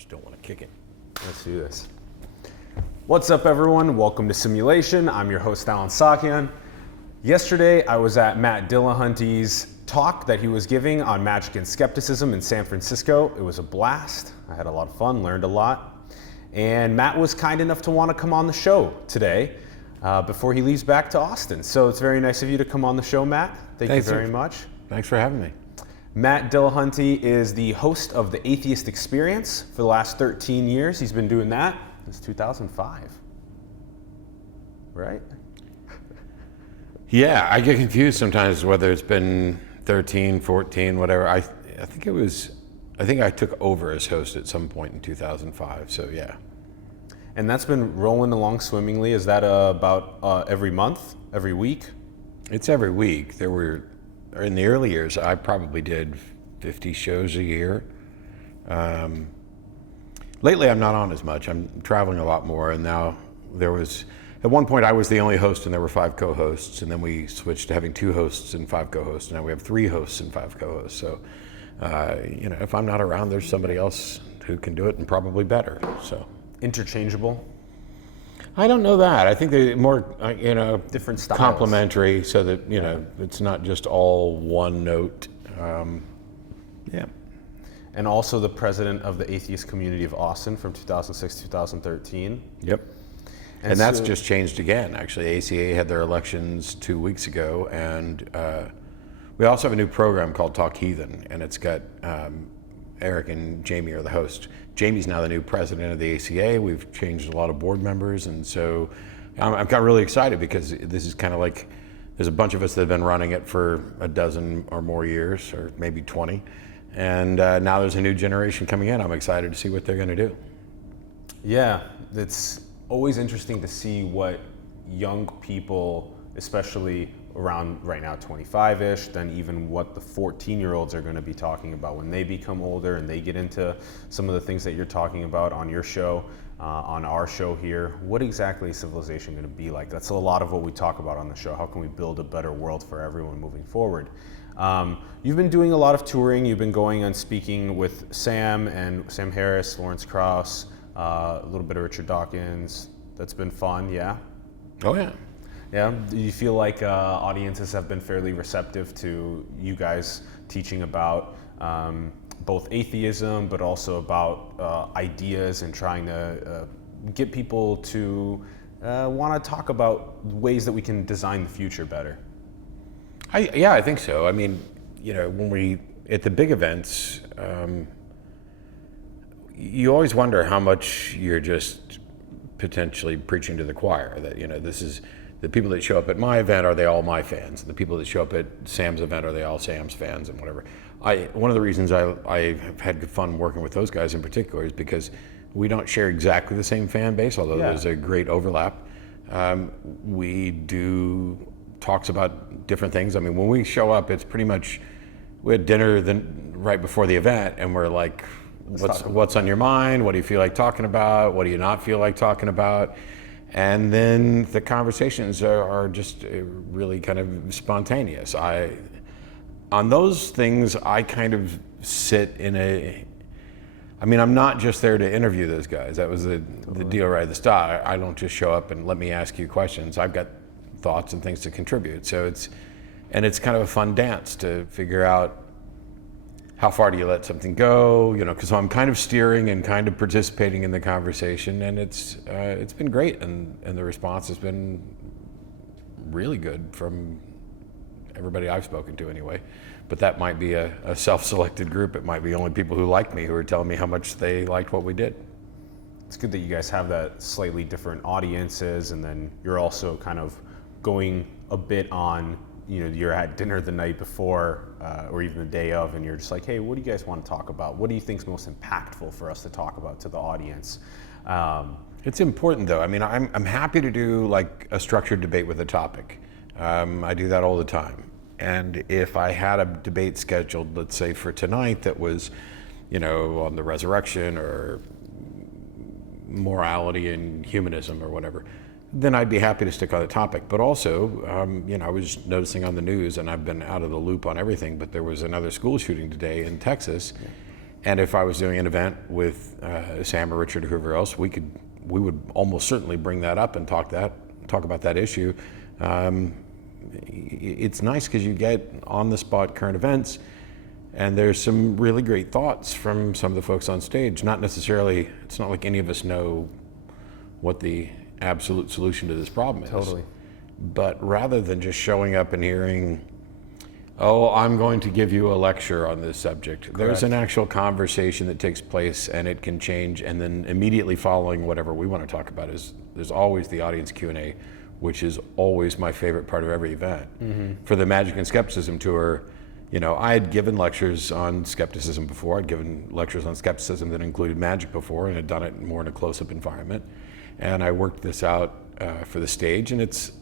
Just don't want to kick it. Let's do this. What's up, everyone? Welcome to Simulation. I'm your host, Alan Sakian. Yesterday, I was at Matt Dillahunty's talk that he was giving on magic and skepticism in San Francisco. It was a blast. I had a lot of fun, learned a lot. And Matt was kind enough to want to come on the show today before he leaves back to Austin. So it's very nice of you to come on the show, Matt. Thank you very much. Thanks for having me. Matt Dillahunty is the host of the Atheist Experience for the last 13 years. He's been doing that since 2005, right? Yeah, I get confused sometimes whether it's been 13, 14, whatever. I think I took over as host at some point in 2005, so yeah. And that's been rolling along swimmingly. Is that about every month, every week? It's every week. In the early years, I probably did 50 shows a year. Lately, I'm not on as much. I'm traveling a lot more, and now at one point I was the only host and there were 5 co-hosts, and then we switched to having 2 hosts and 5 co-hosts, and now we have 3 hosts and 5 co-hosts. So, if I'm not around, there's somebody else who can do it and probably better, so. Interchangeable? I don't know that. I think they're more, different styles. Complementary, so that, it's not just all one note. Yeah. And also the president of the Atheist Community of Austin from 2006 to 2013. Yep. And that's just changed again, actually. ACA had their elections 2 weeks ago, and we also have a new program called THOUGHT-PROVOKING, and it's got Eric and Jamie are the host. Jamie's now the new president of the ACA. We've changed a lot of board members, and so I'm kind of really excited because this is kind of like, there's a bunch of us that have been running it for a dozen or more years, or maybe 20, and now there's a new generation coming in. I'm excited to see what they're going to do. Yeah, it's always interesting to see what young people, especially around right now 25-ish, then even what the 14-year-olds are going to be talking about when they become older and they get into some of the things that you're talking about on your show, on our show here. What exactly is civilization going to be like? That's a lot of what we talk about on the show. How can we build a better world for everyone moving forward? You've been doing a lot of touring. You've been going and speaking with Sam Harris, Lawrence Krauss, a little bit of Richard Dawkins. That's been fun, yeah? Oh, yeah. Yeah, do you feel like audiences have been fairly receptive to you guys teaching about both atheism, but also about ideas and trying to get people to want to talk about ways that we can design the future better? I think so. I mean, when at the big events, you always wonder how much you're just potentially preaching to the choir. That, this is, the people that show up at my event, are they all my fans? The people that show up at Sam's event, are they all Sam's fans, and whatever. One of the reasons I have had fun working with those guys in particular is because we don't share exactly the same fan base, although there's a great overlap. We do talks about different things. I mean, when we show up, it's pretty much, we had dinner right before the event, and we're like, what's on your mind? What do you feel like talking about? What do you not feel like talking about? And then the conversations are just really kind of spontaneous. On those things, I kind of sit I'm not just there to interview those guys. That was the deal right at the start. I don't just show up and let me ask you questions. I've got thoughts and things to contribute. So it's kind of a fun dance to figure out how far do you let something go, because I'm kind of steering and kind of participating in the conversation, and it's been great, and the response has been really good from everybody I've spoken to anyway. But that might be a self-selected group. It might be only people who like me who are telling me how much they liked what we did. It's good that you guys have that slightly different audiences, and then you're also kind of going a bit on, you're at dinner the night before or even the day of, and you're just like, hey, what do you guys want to talk about? What do you think is most impactful for us to talk about to the audience? It's important, though. I mean, I'm happy to do like a structured debate with a topic. I do that all the time. And if I had a debate scheduled, let's say for tonight, that was, on the resurrection or morality and humanism or whatever, then I'd be happy to stick on the topic. But also, I was noticing on the news, and I've been out of the loop on everything, but there was another school shooting today in Texas. And if I was doing an event with Sam or Richard or whoever else, we would almost certainly bring that up and talk about that issue. It's nice because you get on the spot current events, and there's some really great thoughts from some of the folks on stage. Not necessarily, it's not like any of us know what the absolute solution to this problem is. Totally. But rather than just showing up and hearing, oh, I'm going to give you a lecture on this subject. Correct. There's an actual conversation that takes place, and it can change. And then immediately following whatever we want to talk about there's always the audience Q&A, which is always my favorite part of every event. Mm-hmm. For the Magic and Skepticism tour, I had given lectures on skepticism before. I'd given lectures on skepticism that included magic before, and had done it more in a close-up environment. And I worked this out for the stage, and it's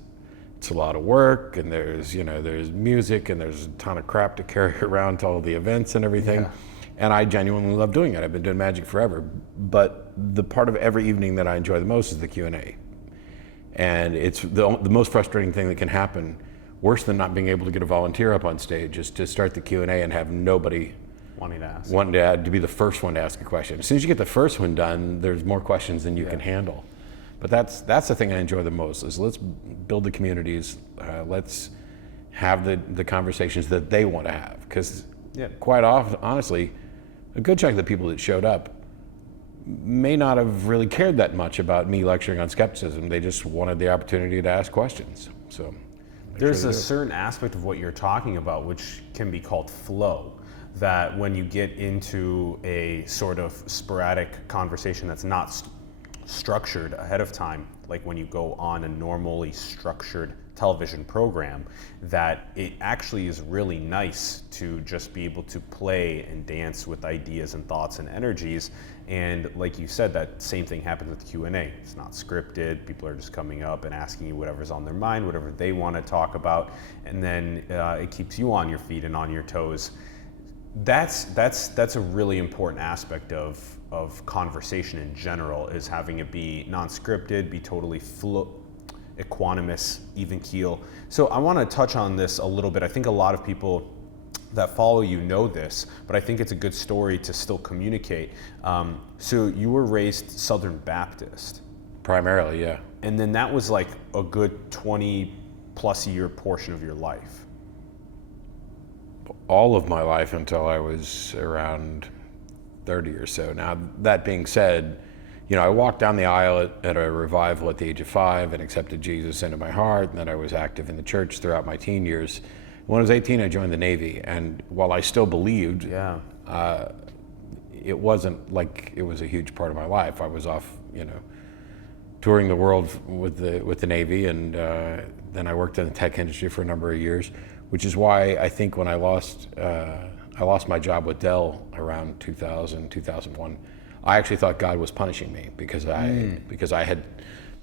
a lot of work, and there's music, and there's a ton of crap to carry around to all the events and everything. Yeah. And I genuinely love doing it. I've been doing magic forever. But the part of every evening that I enjoy the most is the Q&A. And it's the most frustrating thing that can happen, worse than not being able to get a volunteer up on stage, is to start the Q&A and have nobody wanting to be the first one to ask a question. As soon as you get the first one done, there's more questions than you can handle. But that's the thing I enjoy the most, is let's build the communities, let's have the conversations that they want to have. Because quite often, honestly, a good chunk of the people that showed up may not have really cared that much about me lecturing on skepticism. They just wanted the opportunity to ask questions. So there's a certain aspect of what you're talking about which can be called flow, that when you get into a sort of sporadic conversation that's not structured ahead of time, like when you go on a normally structured television program, that it actually is really nice to just be able to play and dance with ideas and thoughts and energies. And like you said, that same thing happens with Q&A. It's not scripted. People are just coming up and asking you whatever's on their mind, whatever they want to talk about, and then it keeps you on your feet and on your toes. That's a really important aspect of conversation in general, is having it be non-scripted, be totally equanimous, even keel. So I want to touch on this a little bit. I think a lot of people that follow you know this, but I think it's a good story to still communicate. So you were raised Southern Baptist. Primarily, yeah. And then that was like a good 20 plus year portion of your life. All of my life until I was around 30 or so. Now, that being said, I walked down the aisle at a revival at the age of 5 and accepted Jesus into my heart, and then I was active in the church throughout my teen years. When I was 18, I joined the Navy, and while I still believed, it wasn't like it was a huge part of my life. I was off, touring the world with the Navy, and then I worked in the tech industry for a number of years, which is why I think when I lost my job with Dell around 2000, 2001, I actually thought God was punishing me because I had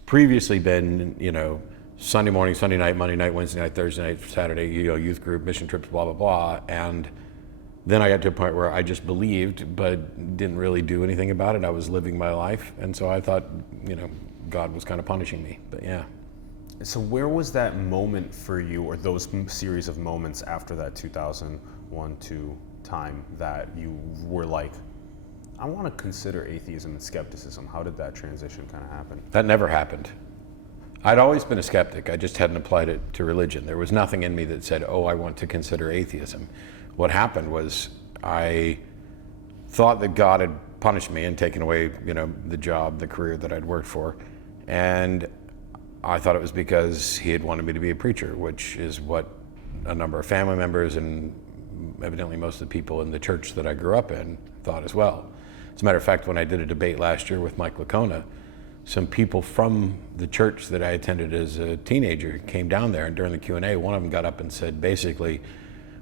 previously been, Sunday morning, Sunday night, Monday night, Wednesday night, Thursday night, Saturday, youth group, mission trips, blah, blah, blah. And then I got to a point where I just believed, but didn't really do anything about it. I was living my life. And so I thought, God was kind of punishing me, but yeah. So where was that moment for you, or those series of moments after that 2001-2 time that you were like, I want to consider atheism and skepticism? How did that transition kind of happen? That never happened. I'd always been a skeptic. I just hadn't applied it to religion. There was nothing in me that said, I want to consider atheism. What happened was I thought that God had punished me and taken away, the job, the career that I'd worked for. And I thought it was because he had wanted me to be a preacher, which is what a number of family members and evidently most of the people in the church that I grew up in thought as well. As a matter of fact, when I did a debate last year with Mike Lacona, some people from the church that I attended as a teenager came down there, and during the Q&A, one of them got up and said, basically,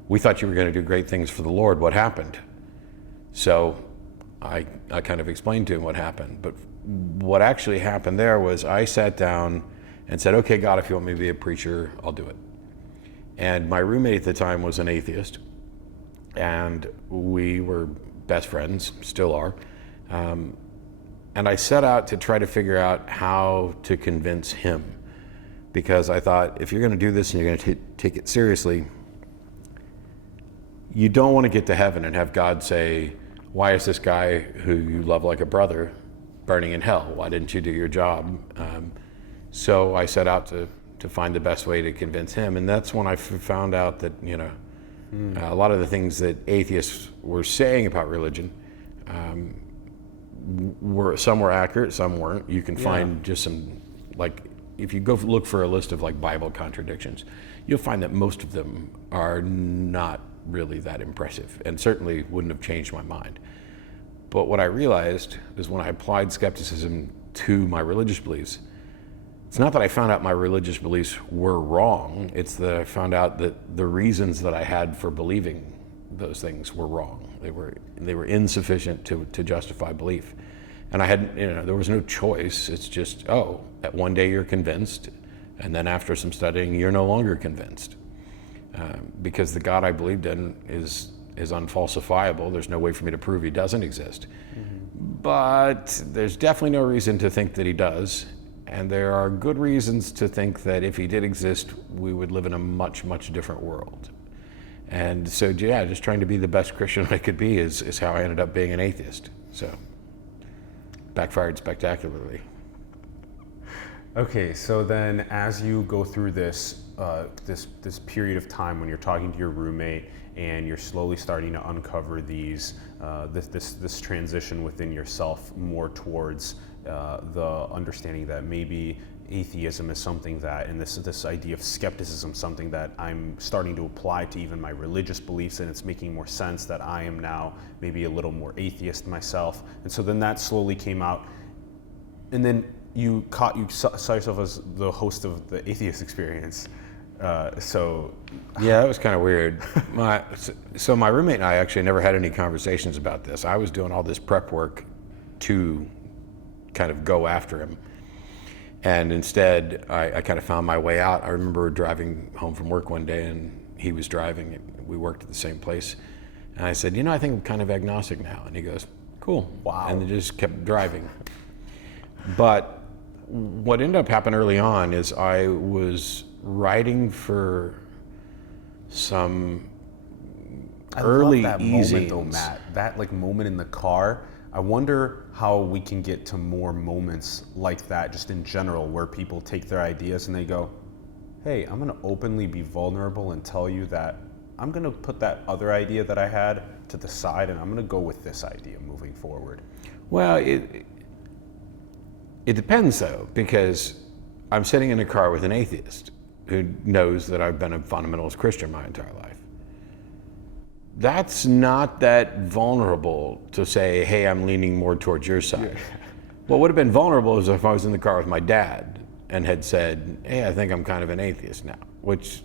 we thought you were going to do great things for the Lord. What happened? So I kind of explained to him what happened. But what actually happened there was I sat down and said, okay, God, if you want me to be a preacher, I'll do it. And my roommate at the time was an atheist, and we were best friends, still are. And I set out to try to figure out how to convince him, because I thought, if you're going to do this and you're going to take it seriously, you don't want to get to heaven and have God say, why is this guy who you love like a brother burning in hell? Why didn't you do your job? So I set out to find the best way to convince him, and that's when I found out that, you know, a lot of the things that atheists were saying about religion, some were accurate, some weren't. You can find just some, like, if you go look for a list of like Bible contradictions, you'll find that most of them are not really that impressive, and certainly wouldn't have changed my mind. But what I realized is when I applied skepticism to my religious beliefs, it's not that I found out my religious beliefs were wrong, it's that I found out that the reasons that I had for believing those things were wrong. They were insufficient to justify belief. And I had, you know, there was no choice. It's just, that one day you're convinced, and then after some studying, you're no longer convinced. Because the God I believed in is unfalsifiable. There's no way for me to prove he doesn't exist. But there's definitely no reason to think that he does. And there are good reasons to think that if he did exist, we would live in a much, much different world. And so, yeah, just trying to be the best Christian I could be is how I ended up being an atheist. So, backfired spectacularly. Okay, so then as you go through this this period of time when you're talking to your roommate and you're slowly starting to uncover these this transition within yourself more towards the understanding that maybe atheism is something that, and this idea of skepticism, something that I'm starting to apply to even my religious beliefs, and it's making more sense that I am now maybe a little more atheist myself. And so then that slowly came out, and then you saw yourself as the host of the Atheist Experience. Yeah, that was kind of weird. So my roommate and I actually never had any conversations about this. I was doing all this prep work to kind of go after him. And instead, I kind of found my way out. I remember driving home from work one day, and he was driving. We worked at the same place. And I said, I think I'm kind of agnostic now. And he goes, cool. Wow. And they just kept driving. But what ended up happening early on is I was writing for some early I love that e-zines. moment though, Matt. That like moment in the car. I wonder how we can get to more moments like that just in general, where people take their ideas and they go, hey, I'm gonna openly be vulnerable and tell you that I'm gonna put that other idea that I had to the side and I'm gonna go with this idea moving forward. Well, it depends though, because I'm sitting in a car with an atheist who knows that I've been a fundamentalist Christian my entire life. That's not that vulnerable to say, hey, I'm leaning more towards your side. Yeah. What would have been vulnerable is if I was in the car with my dad and had said, hey, I think I'm kind of an atheist now, which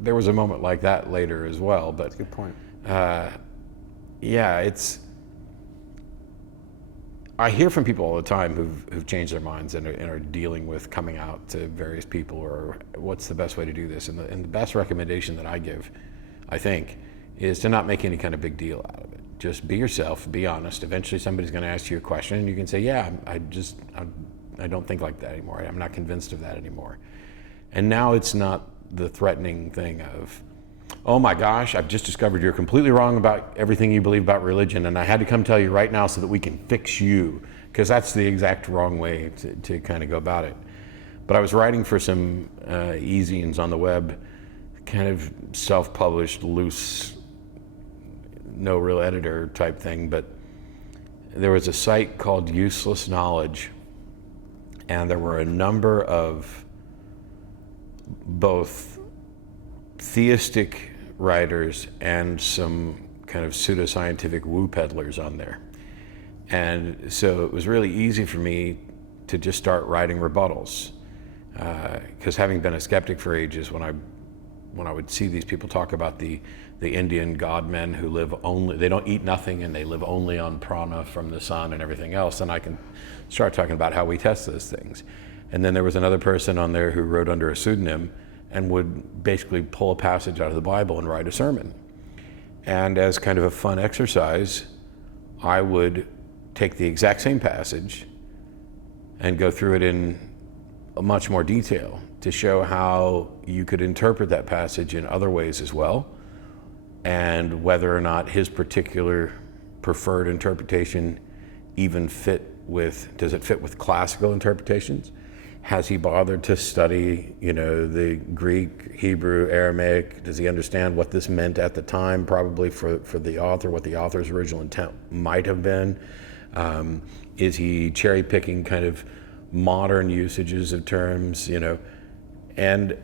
there was a moment like that later as well. But that's a good point. Yeah, I hear from people all the time who've changed their minds and are dealing with coming out to various people, or what's the best way to do this. And the best recommendation that I give, I think, is to not make any kind of big deal out of it. Just be yourself, be honest. Eventually somebody's gonna ask you a question and you can say, yeah, I don't think like that anymore. I'm not convinced of that anymore. And now it's not the threatening thing of, oh my gosh, I've just discovered you're completely wrong about everything you believe about religion, and I had to come tell you right now so that we can fix you, because that's the exact wrong way to kind of go about it. But I was writing for some e-zines on the web, kind of self-published, loose, no real editor type thing, but there was a site called Useless Knowledge, and there were a number of both theistic writers and some kind of pseudoscientific woo peddlers on there. And so it was really easy for me to just start writing rebuttals, because having been a skeptic for ages, when I would see these people talk about the Indian god men who they don't eat nothing and they live only on prana from the sun and everything else, then I can start talking about how we test those things. And then there was another person on there who wrote under a pseudonym and would basically pull a passage out of the Bible and write a sermon. And as kind of a fun exercise, I would take the exact same passage and go through it in much more detail to show how you could interpret that passage in other ways as well, and whether or not his particular preferred interpretation even does it fit with classical interpretations? Has he bothered to study, the Greek, Hebrew, Aramaic? Does he understand what this meant at the time, probably for the author, what the author's original intent might have been? Is he cherry picking kind of modern usages of terms, and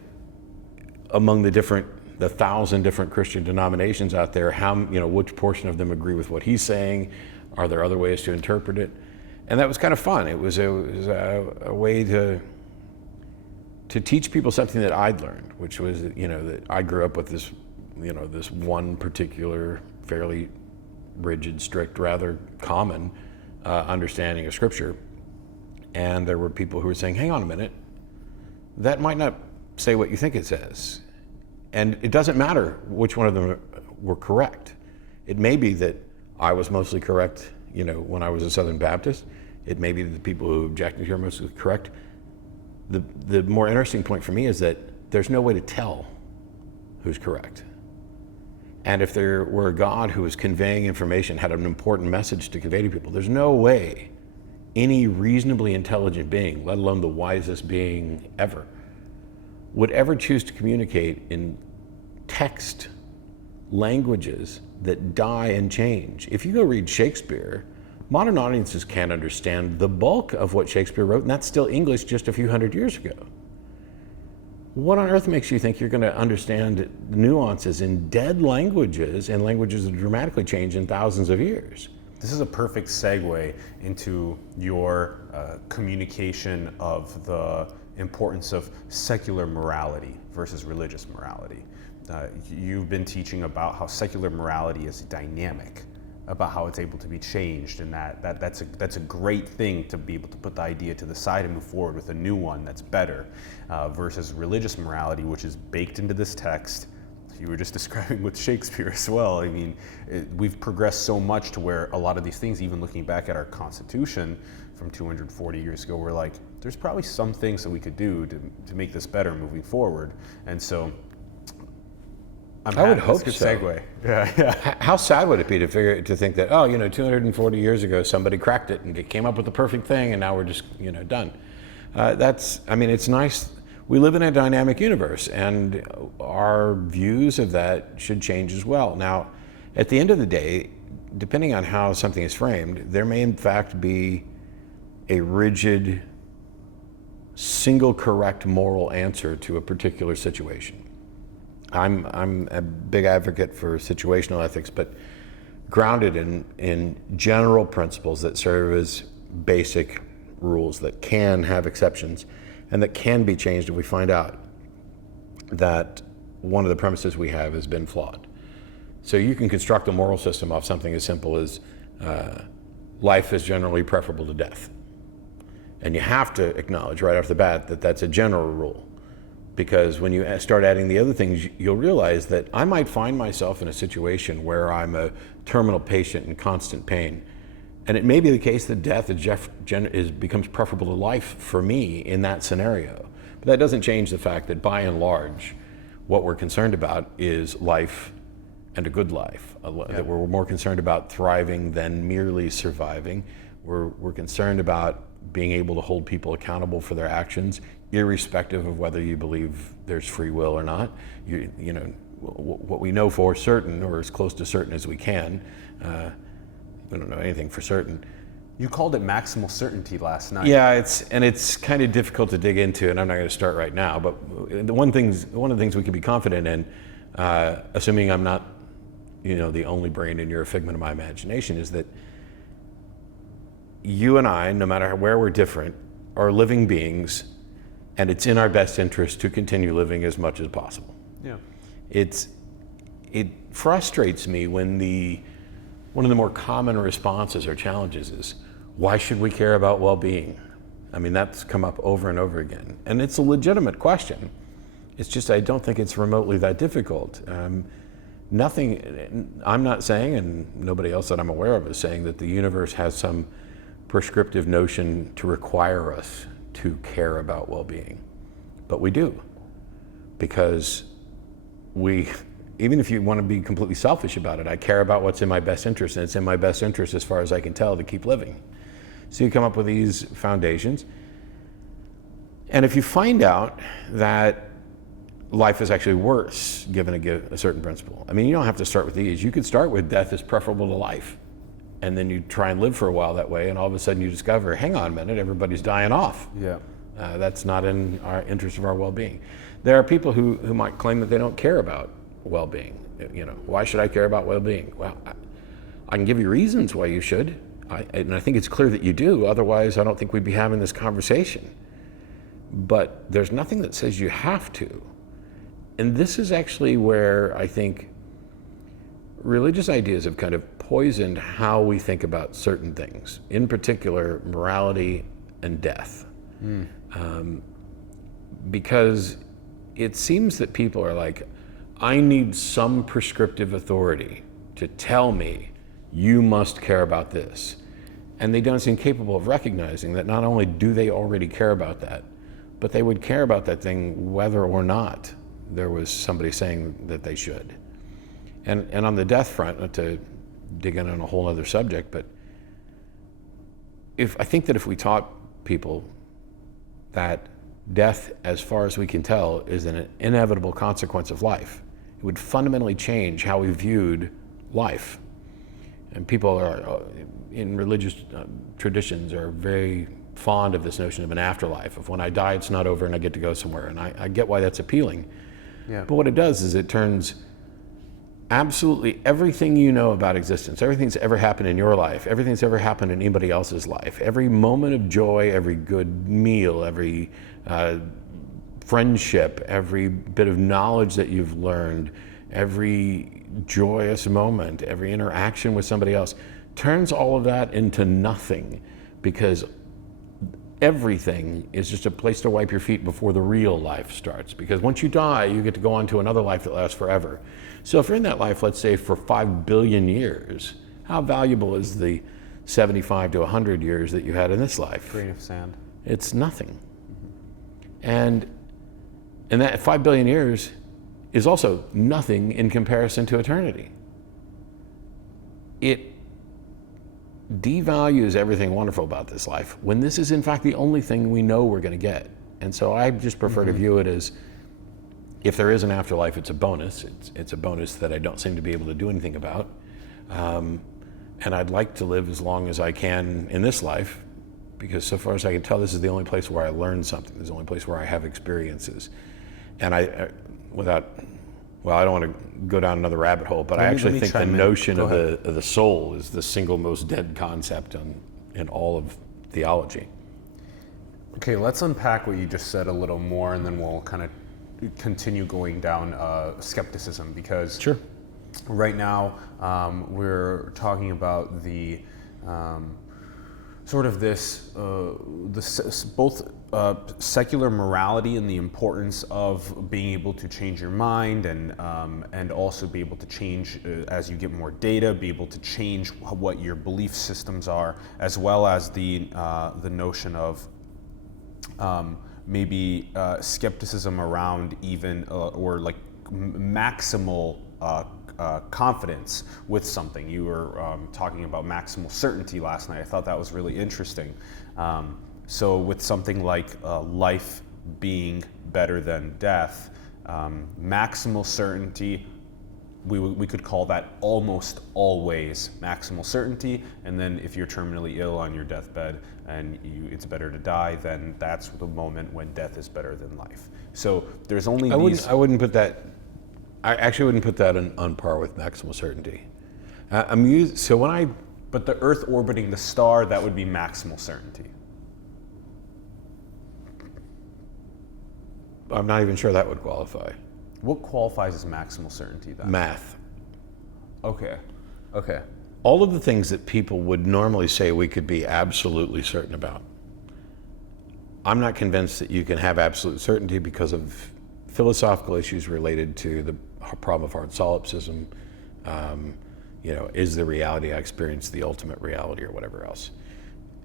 among the 1,000 different Christian denominations out there, which portion of them agree with what he's saying? Are there other ways to interpret it? And that was kind of fun. It was a way to teach people something that I'd learned, which was, that I grew up with this, this one particular fairly rigid, strict, rather common understanding of Scripture. And there were people who were saying, hang on a minute, that might not say what you think it says. And it doesn't matter which one of them were correct. It may be that I was mostly correct, when I was a Southern Baptist. It may be that the people who objected here were mostly correct. The more interesting point for me is that there's no way to tell who's correct. And if there were a God who was conveying information, had an important message to convey to people, there's no way any reasonably intelligent being, let alone the wisest being ever, would ever choose to communicate in text languages that die and change. If you go read Shakespeare, modern audiences can't understand the bulk of what Shakespeare wrote, and that's still English just a few hundred years ago. What on earth makes you think you're going to understand nuances in dead languages and languages that dramatically change in thousands of years? This is a perfect segue into your communication of the importance of secular morality versus religious morality. You've been teaching about how secular morality is dynamic, about how it's able to be changed, and that's a great thing to be able to put the idea to the side and move forward with a new one that's better, versus religious morality, which is baked into this text. You were just describing with Shakespeare as well. I mean, we've progressed so much to where a lot of these things, even looking back at our Constitution from 240 years ago, we're like, there's probably some things that we could do to make this better moving forward. And so I would hope good so. Segue. Yeah. How sad would it be to think that 240 years ago somebody cracked it and came up with the perfect thing, and now we're just done. It's nice. We live in a dynamic universe, and our views of that should change as well. Now, at the end of the day, depending on how something is framed, there may in fact be a rigid, single correct moral answer to a particular situation. I'm a big advocate for situational ethics, but grounded in general principles that serve as basic rules that can have exceptions and that can be changed if we find out that one of the premises we have has been flawed. So you can construct a moral system off something as simple as life is generally preferable to death. And you have to acknowledge right off the bat that that's a general rule. Because when you start adding the other things, you'll realize that I might find myself in a situation where I'm a terminal patient in constant pain. And it may be the case that death becomes preferable to life for me in that scenario. But that doesn't change the fact that by and large, what we're concerned about is life and a good life. That we're more concerned about thriving than merely surviving. We're concerned about being able to hold people accountable for their actions, irrespective of whether you believe there's free will or not. What we know for certain, or as close to certain as we can, we don't know anything for certain. You called it maximal certainty last night. Yeah, it's kind of difficult to dig into, and I'm not going to start right now. But one of the things we can be confident in, assuming I'm not, the only brain and you're a figment of my imagination, is that you and I, no matter where we're different, are living beings, and it's in our best interest to continue living as much as possible. Yeah. It frustrates me when one of the more common responses or challenges is, why should we care about well-being? I mean, that's come up over and over again. And it's a legitimate question. It's just, I don't think it's remotely that difficult. I'm not saying, and nobody else that I'm aware of is saying, that the universe has some prescriptive notion to require us to care about well-being. But we do, because we even if you want to be completely selfish about it, I care about what's in my best interest, and it's in my best interest as far as I can tell to keep living. So you come up with these foundations. And if you find out that life is actually worse given a certain principle, I mean, you don't have to start with these. You could start with death is preferable to life. And then you try and live for a while that way, and all of a sudden you discover, hang on a minute, everybody's dying off. Yeah. That's not in our interest of our well-being. There are people who might claim that they don't care about well-being. You know, why should I care about well-being? Well, I can give you reasons why you should, and I think it's clear that you do. Otherwise, I don't think we'd be having this conversation. But there's nothing that says you have to. And this is actually where I think religious ideas have kind of poisoned how we think about certain things, in particular morality and death. Because it seems that people are like, I need some prescriptive authority to tell me you must care about this. And they don't seem capable of recognizing that not only do they already care about that, but they would care about that thing whether or not there was somebody saying that they should. And on the death front, not to dig in on a whole other subject, but I think that if we taught people that death, as far as we can tell, is an inevitable consequence of life, it would fundamentally change how we viewed life. And people are, in religious traditions, are very fond of this notion of an afterlife, of when I die, it's not over and I get to go somewhere. And I get why that's appealing. Yeah. But what it does is it turns absolutely everything you know about existence, everything that's ever happened in your life, everything that's ever happened in anybody else's life, every moment of joy, every good meal, every friendship, every bit of knowledge that you've learned, every joyous moment, every interaction with somebody else, turns all of that into nothing, because everything is just a place to wipe your feet before the real life starts. Because once you die, you get to go on to another life that lasts forever. So if you're in that life, let's say for 5 billion years, how valuable is the 75 to 100 years that you had in this life? Grain of sand. It's nothing. And that 5 billion years is also nothing in comparison to eternity. It devalues everything wonderful about this life when this is in fact the only thing we know we're going to get. And so I just prefer to view it as, if there is an afterlife, it's a bonus. It's a bonus that I don't seem to be able to do anything about. And I'd like to live as long as I can in this life, because so far as I can tell, this is the only place where I learn something. This is the only place where I have experiences. And I don't want to go down another rabbit hole, but I actually think the notion of the soul is the single most dead concept in all of theology. Okay, let's unpack what you just said a little more, and then we'll kind of continue going down skepticism, because Sure. right now we're talking about the sort of this both secular morality and the importance of being able to change your mind, and also be able to change as you get more data, be able to change what your belief systems are, as well as the notion of maybe skepticism around even or like maximal confidence with something. You were talking about maximal certainty last night. I thought that was really interesting. So with something like life being better than death, maximal certainty, we could call that almost always maximal certainty. And then if you're terminally ill on your deathbed and it's better to die, then that's the moment when death is better than life. So there's only I wouldn't put that. I actually wouldn't put that on par with maximal certainty. But the Earth orbiting the star, that would be maximal certainty. I'm not even sure that would qualify. What qualifies as maximal certainty then? Math. Okay. All of the things that people would normally say we could be absolutely certain about, I'm not convinced that you can have absolute certainty because of philosophical issues related to the problem of hard solipsism. Is the reality I experience the ultimate reality or whatever else?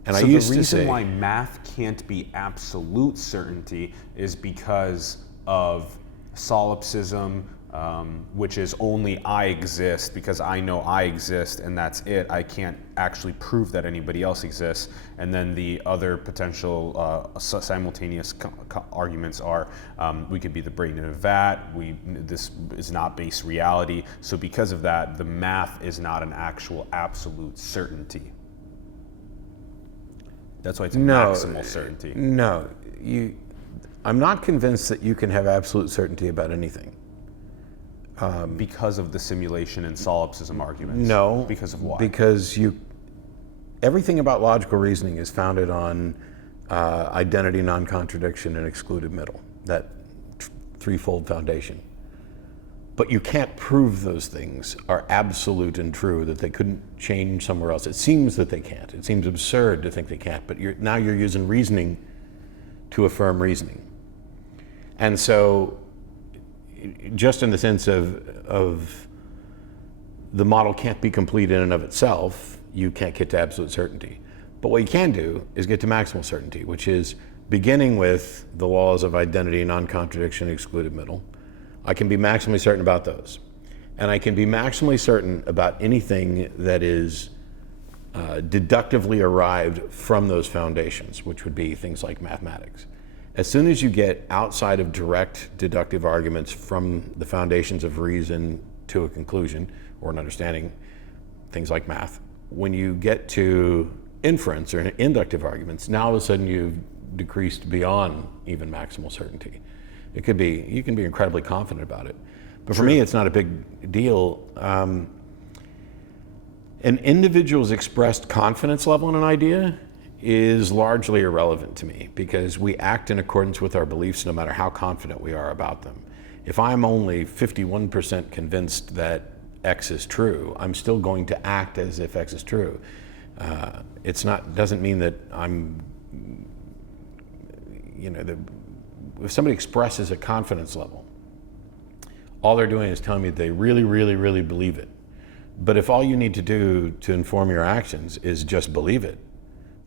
And so I used the to reason say, why math can't be absolute certainty is because of solipsism, which is only I exist because I know I exist and that's it. I can't actually prove that anybody else exists. And then the other potential simultaneous arguments are we could be the brain in a vat. This is not base reality. So because of that, the math is not an actual absolute certainty. That's why it's maximal certainty. No, I'm not convinced that you can have absolute certainty about anything. Because of the simulation and solipsism arguments? No. Because of why? Because everything about logical reasoning is founded on identity, non-contradiction, and excluded middle, that threefold foundation. But you can't prove those things are absolute and true, that they couldn't change somewhere else. It seems that they can't. It seems absurd to think they can't, but now you're using reasoning to affirm reasoning. And so, just in the sense of the model can't be complete in and of itself, you can't get to absolute certainty. But what you can do is get to maximal certainty, which is beginning with the laws of identity, non-contradiction, excluded middle. I can be maximally certain about those. And I can be maximally certain about anything that is deductively arrived from those foundations, which would be things like mathematics. As soon as you get outside of direct deductive arguments from the foundations of reason to a conclusion or an understanding, things like math, when you get to inference or inductive arguments, now all of a sudden you've decreased beyond even maximal certainty. You can be incredibly confident about it. But for me, it's not a big deal. An individual's expressed confidence level in an idea is largely irrelevant to me because we act in accordance with our beliefs no matter how confident we are about them. If I'm only 51% convinced that X is true, I'm still going to act as if X is true. Doesn't mean that I'm, if somebody expresses a confidence level, all they're doing is telling me they really, really, really believe it. But if all you need to do to inform your actions is just believe it,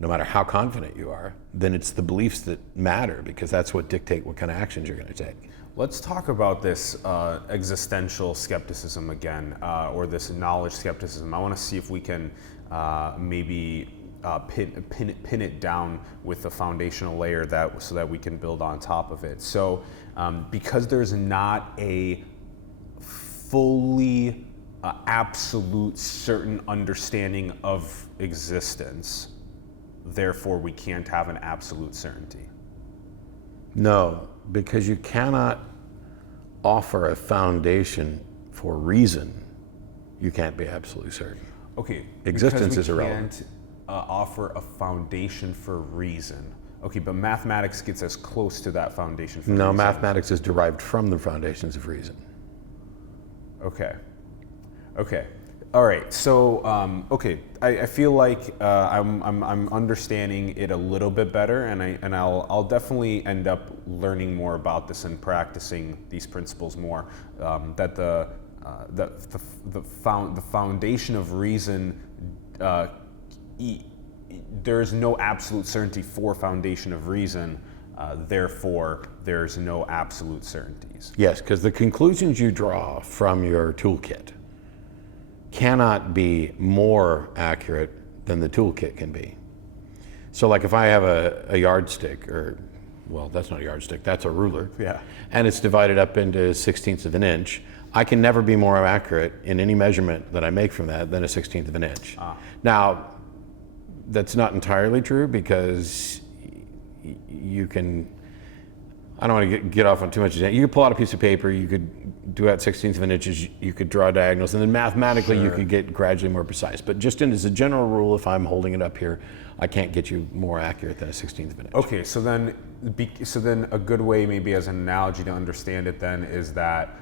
no matter how confident you are, then it's the beliefs that matter because that's what dictate what kind of actions you're going to take. Let's talk about this existential skepticism again, or this knowledge skepticism. I want to see if we can maybe pin it down with a foundational layer so that we can build on top of it. So because there's not a fully absolute certain understanding of existence, therefore we can't have an absolute certainty. No, because you cannot offer a foundation for reason. You can't be absolutely certain. Okay. Existence is irrelevant. Can't offer a foundation for reason. Okay, but mathematics gets us close to that foundation for reason. No, mathematics is derived from the foundations of reason. Okay. All right. So, I feel like I'm understanding it a little bit better, and I'll definitely end up learning more about this and practicing these principles more. That the foundation of reason, there is no absolute certainty for foundation of reason. Therefore, there's no absolute certainties. Yes, because the conclusions you draw from your toolkit cannot be more accurate than the toolkit can be. So like if I have a yardstick, that's not a yardstick, that's a ruler. Yeah. And it's divided up into 1/16 of an inch, I can never be more accurate in any measurement that I make from that than a 1/16 of an inch. Now, that's not entirely true because you can, I don't want to get off on too much. You could pull out a piece of paper, you could do out 1/16 of an inch, you could draw diagonals, and then mathematically you could get gradually more precise. But just as a general rule, if I'm holding it up here, I can't get you more accurate than a 1/16 of an inch. Okay, so then a good way, maybe as an analogy to understand it then, is that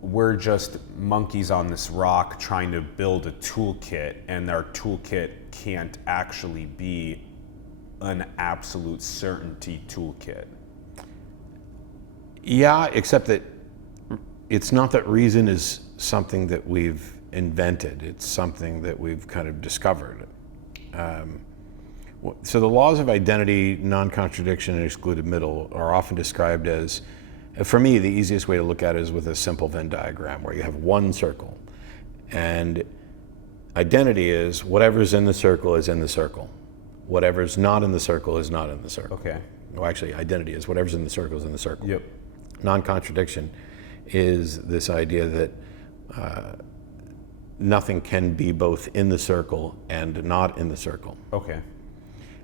we're just monkeys on this rock trying to build a toolkit, and our toolkit can't actually be an absolute certainty toolkit. Yeah, except that it's not that reason is something that we've invented. It's something that we've kind of discovered. So the laws of identity, non-contradiction, and excluded middle are often described as For me, the easiest way to look at it is with a simple Venn diagram where you have one circle. And identity is whatever's in the circle is in the circle. Whatever's not in the circle is not in the circle. Okay. Well, actually, identity is whatever's in the circle is in the circle. Yep. Non-contradiction is this idea that nothing can be both in the circle and not in the circle. Okay.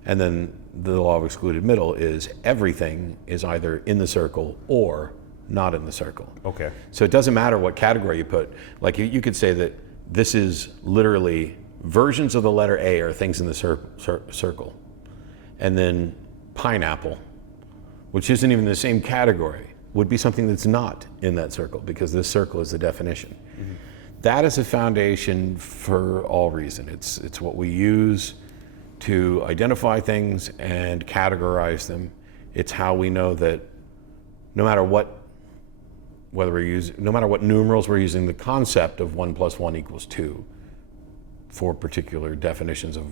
And then the law of excluded middle is everything is either in the circle or not in the circle. Okay. So it doesn't matter what category you put. Like you could say that this is literally versions of the letter A are things in the circle. And then pineapple, which isn't even the same category, would be something that's not in that circle because this circle is the definition. Mm-hmm. That is a foundation for all reason. It's what we use to identify things and categorize them. It's how we know that no matter what numerals we're using, the concept of 1 + 1 = 2 for particular definitions of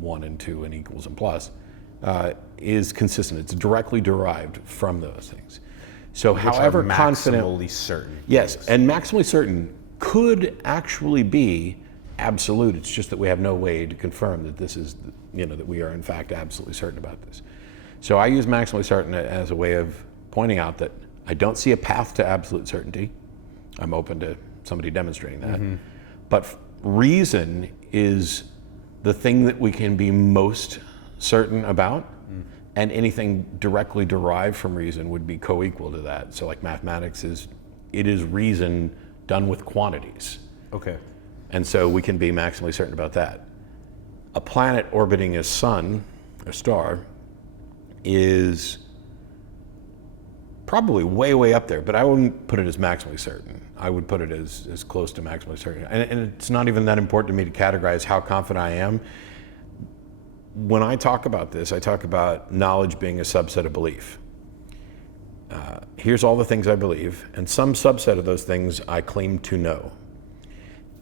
1 and 2 and equals and plus is consistent. It's directly derived from those things. So Which however are confident, maximally certain. yes, and maximally certain could actually be absolute. It's just that we have no way to confirm that this is, that we are in fact absolutely certain about this. So I use maximally certain as a way of pointing out that I don't see a path to absolute certainty. I'm open to somebody demonstrating that. Mm-hmm. But reason is the thing that we can be most certain about, and anything directly derived from reason would be co-equal to that. So like mathematics is reason done with quantities. Okay. And so we can be maximally certain about that. A planet orbiting a sun, a star, is probably way, way up there, but I wouldn't put it as maximally certain. I would put it as close to maximally certain. And it's not even that important to me to categorize how confident I am. When I talk about this, I talk about knowledge being a subset of belief. Here's all the things I believe, and some subset of those things I claim to know.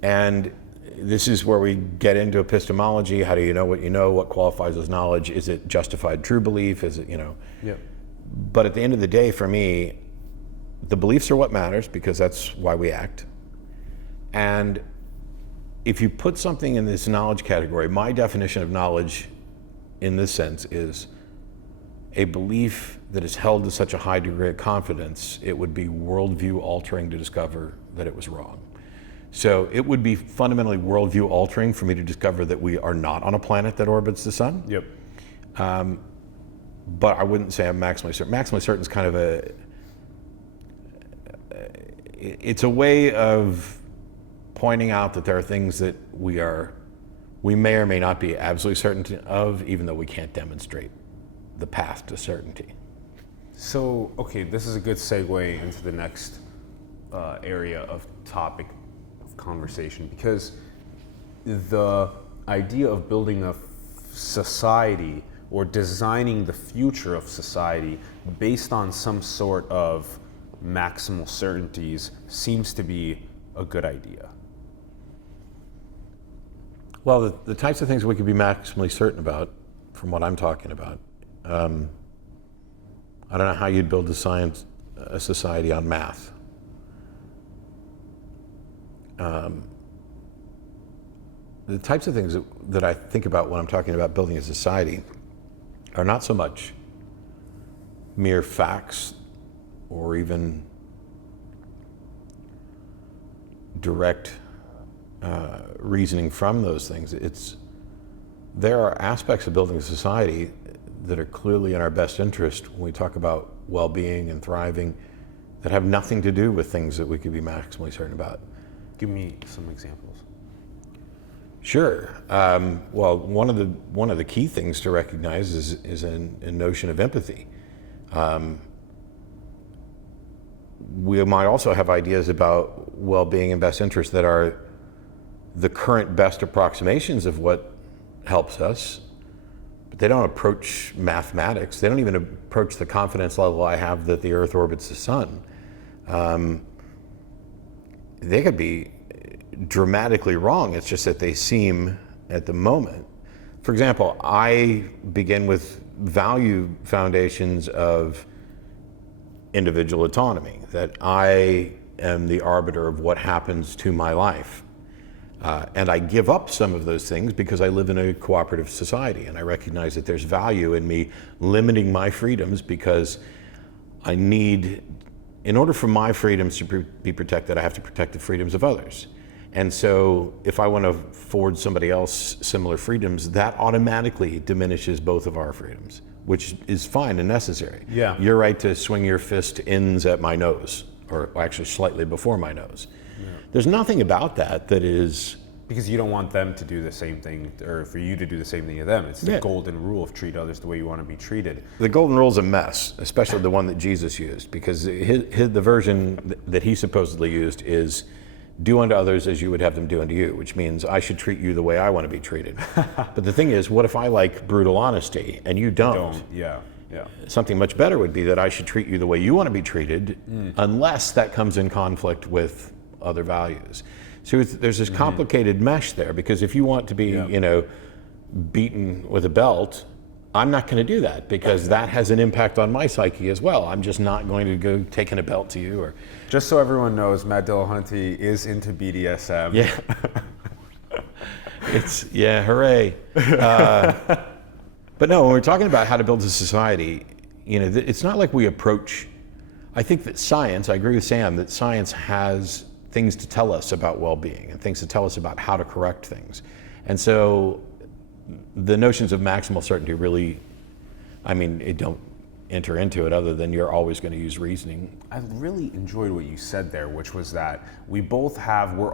And this is where we get into epistemology. How do you know what you know? What qualifies as knowledge? Is it justified true belief? Is it, Yep. But at the end of the day, for me, the beliefs are what matters because that's why we act. And if you put something in this knowledge category, my definition of knowledge in this sense is a belief that is held to such a high degree of confidence, it would be worldview altering to discover that it was wrong. So it would be fundamentally worldview altering for me to discover that we are not on a planet that orbits the sun. Yep. But I wouldn't say I'm maximally certain. Maximally certain is kind of it's a way of pointing out that there are things that we may or may not be absolutely certain of, even though we can't demonstrate the path to certainty. So, okay, this is a good segue into the next area of topic of conversation, because the idea of building a society or designing the future of society based on some sort of maximal certainties seems to be a good idea. Well, the types of things we could be maximally certain about, from what I'm talking about, I don't know how you'd build a society on math. The types of things that I think about when I'm talking about building a society are not so much mere facts or even direct reasoning from those things. There are aspects of building a society that are clearly in our best interest when we talk about well-being and thriving that have nothing to do with things that we could be maximally certain about. Give me some examples. Sure. Well, one of the key things to recognize is a notion of empathy. We might also have ideas about well-being and best interest that are the current best approximations of what helps us, but they don't approach mathematics. They don't even approach the confidence level I have that the Earth orbits the sun. They could be dramatically wrong. It's just that they seem at the moment. For example, I begin with value foundations of individual autonomy, that I am the arbiter of what happens to my life. And I give up some of those things because I live in a cooperative society, and I recognize that there's value in me limiting my freedoms because I need, in order for my freedoms to be protected, I have to protect the freedoms of others. And so if I want to afford somebody else similar freedoms, that automatically diminishes both of our freedoms, which is fine and necessary. Yeah. Your right to swing your fist ends at my nose, or actually slightly before my nose. Yeah. There's nothing about that is... Because you don't want them to do the same thing, or for you to do the same thing to them. It's the golden rule of treat others the way you want to be treated. The golden rule is a mess, especially the one that Jesus used, because the version that he supposedly used is do unto others as you would have them do unto you, which means I should treat you the way I want to be treated. But the thing is, what if I like brutal honesty and you don't? Yeah. Something much better would be that I should treat you the way you want to be treated, unless that comes in conflict with other values. So there's this complicated mesh there, because if you want to be, beaten with a belt, I'm not going to do that, because that has an impact on my psyche as well. I'm just not going to go taking a belt to you. Or just so everyone knows, Matt Dillahunty is into BDSM. Yeah. Hooray. But no, when we're talking about how to build a society, it's not like we approach, I think that science, I agree with Sam, that science has things to tell us about well-being and things to tell us about how to correct things. And so the notions of maximal certainty really, it don't enter into it other than you're always going to use reasoning. I really enjoyed what you said there, which was that we're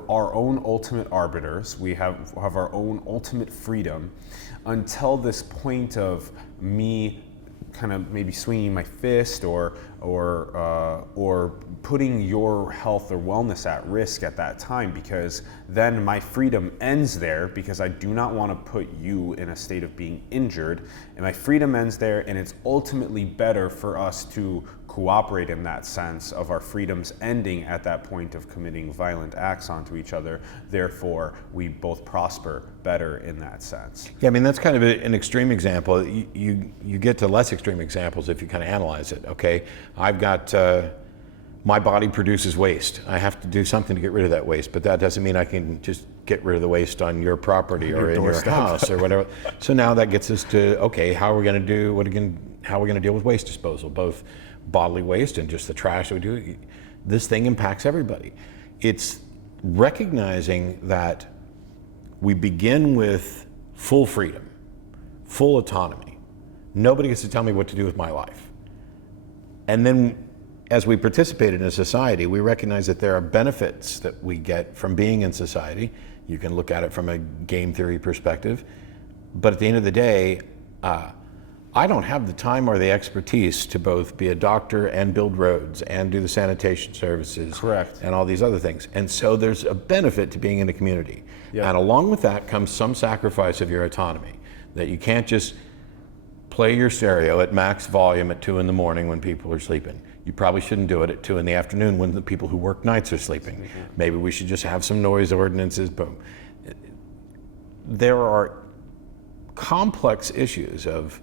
our own ultimate arbiters. We have our own ultimate freedom until this point of me kind of maybe swinging my fist or putting your health or wellness at risk at that time, because then my freedom ends there, because I do not want to put you in a state of being injured, and my freedom ends there, and it's ultimately better for us to cooperate in that sense of our freedoms ending at that point of committing violent acts onto each other. Therefore, we both prosper better in that sense. Yeah, that's kind of an extreme example. You get to less extreme examples if you kind of analyze it. Okay, I've got my body produces waste. I have to do something to get rid of that waste, but that doesn't mean I can just get rid of the waste on your property or in your house or whatever. So now that gets us to, okay, how are we going to deal with waste disposal, both bodily waste and just the trash that we do? This thing impacts everybody. It's recognizing that we begin with full freedom, full autonomy. Nobody gets to tell me what to do with my life. And then as we participate in a society, we recognize that there are benefits that we get from being in society. You can look at it from a game theory perspective. But at the end of the day, I don't have the time or the expertise to both be a doctor and build roads and do the sanitation services. Correct. And all these other things. And so there's a benefit to being in a community. Yeah. And along with that comes some sacrifice of your autonomy, that you can't just play your stereo at max volume at 2 a.m. when people are sleeping. You probably shouldn't do it at 2 p.m. when the people who work nights are sleeping. Mm-hmm. Maybe we should just have some noise ordinances. Boom. There are complex issues of,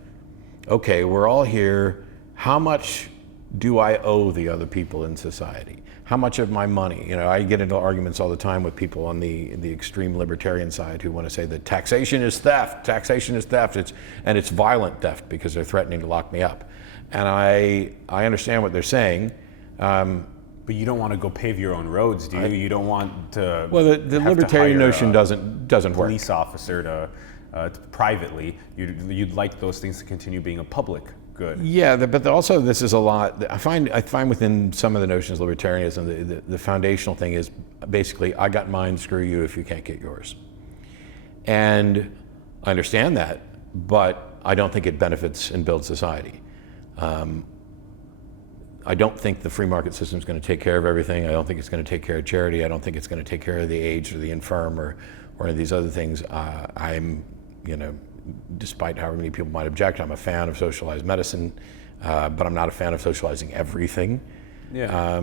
okay, we're all here. How much do I owe the other people in society? How much of my money? I get into arguments all the time with people on the extreme libertarian side who want to say that taxation is theft. Taxation is theft. It's violent theft because they're threatening to lock me up. And I understand what they're saying. But you don't want to go pave your own roads, do you? You don't want to. Well, the libertarian notion doesn't work. Police officer to privately. You'd like those things to continue being a public good. Yeah, but also this is a lot. I find within some of the notions of libertarianism, the foundational thing is basically, I got mine, screw you if you can't get yours. And I understand that, but I don't think it benefits and builds society. I don't think the free market system is going to take care of everything. I don't think it's going to take care of charity. I don't think it's going to take care of the aged or the infirm or any of these other things. I'm, despite however many people might object, I'm a fan of socialized medicine, but I'm not a fan of socializing everything. Yeah.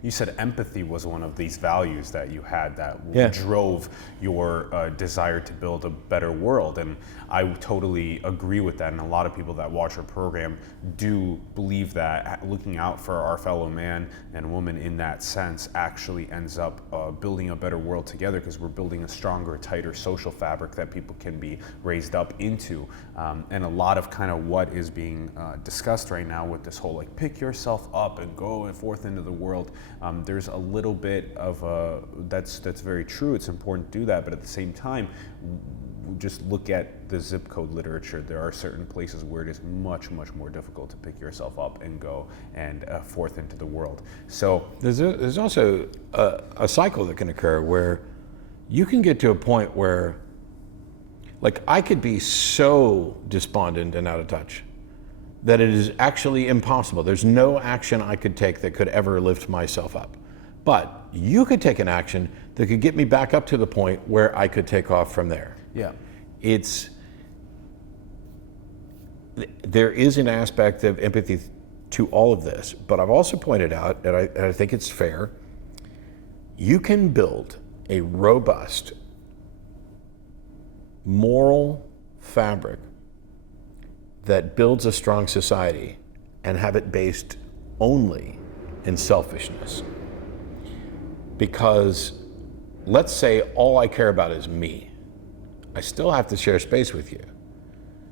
You said empathy was one of these values that you had that Yeah. drove your desire to build a better world. And I totally agree with that. And a lot of people that watch our program do believe that looking out for our fellow man and woman in that sense actually ends up building a better world together, because we're building a stronger, tighter social fabric that people can be raised up into. And a lot of kind of what is being discussed right now with this whole like pick yourself up and go forth into the world. There's a little bit of that's very true. It's important to do that, but at the same time, just look at the zip code literature. There are certain places where it is much more difficult to pick yourself up and go and forth into the world. So There's also a cycle that can occur where you can get to a point where, like, I could be so despondent and out of touch that it is actually impossible. There's no action I could take that could ever lift myself up. But you could take an action that could get me back up to the point where I could take off from there. yeah, There is an aspect of empathy to all of this, but I've also pointed out, and I think it's fair, you can build a robust moral fabric that builds a strong society and have it based only in selfishness. Because let's say all I care about is me. I still have to share space with you.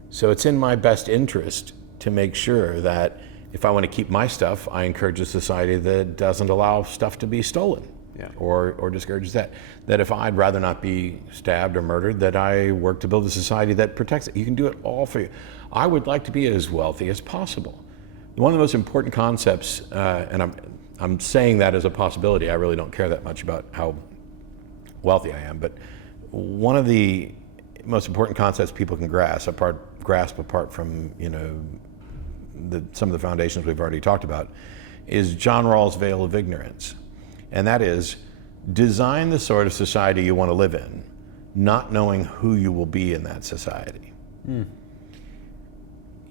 So it's in my best interest to make sure that if I want to keep my stuff, I encourage a society that doesn't allow stuff to be stolen. Yeah. Or discourages that. That if I'd rather not be stabbed or murdered, that I work to build a society that protects it. You can do it all for you. I would like to be as wealthy as possible. One of the most important concepts, and I'm saying that as a possibility, I really don't care that much about how wealthy I am, but one of the most important concepts people can grasp apart from, you know, some of the foundations we've already talked about, is John Rawls' veil of ignorance. And that is, design the sort of society you want to live in, not knowing who you will be in that society.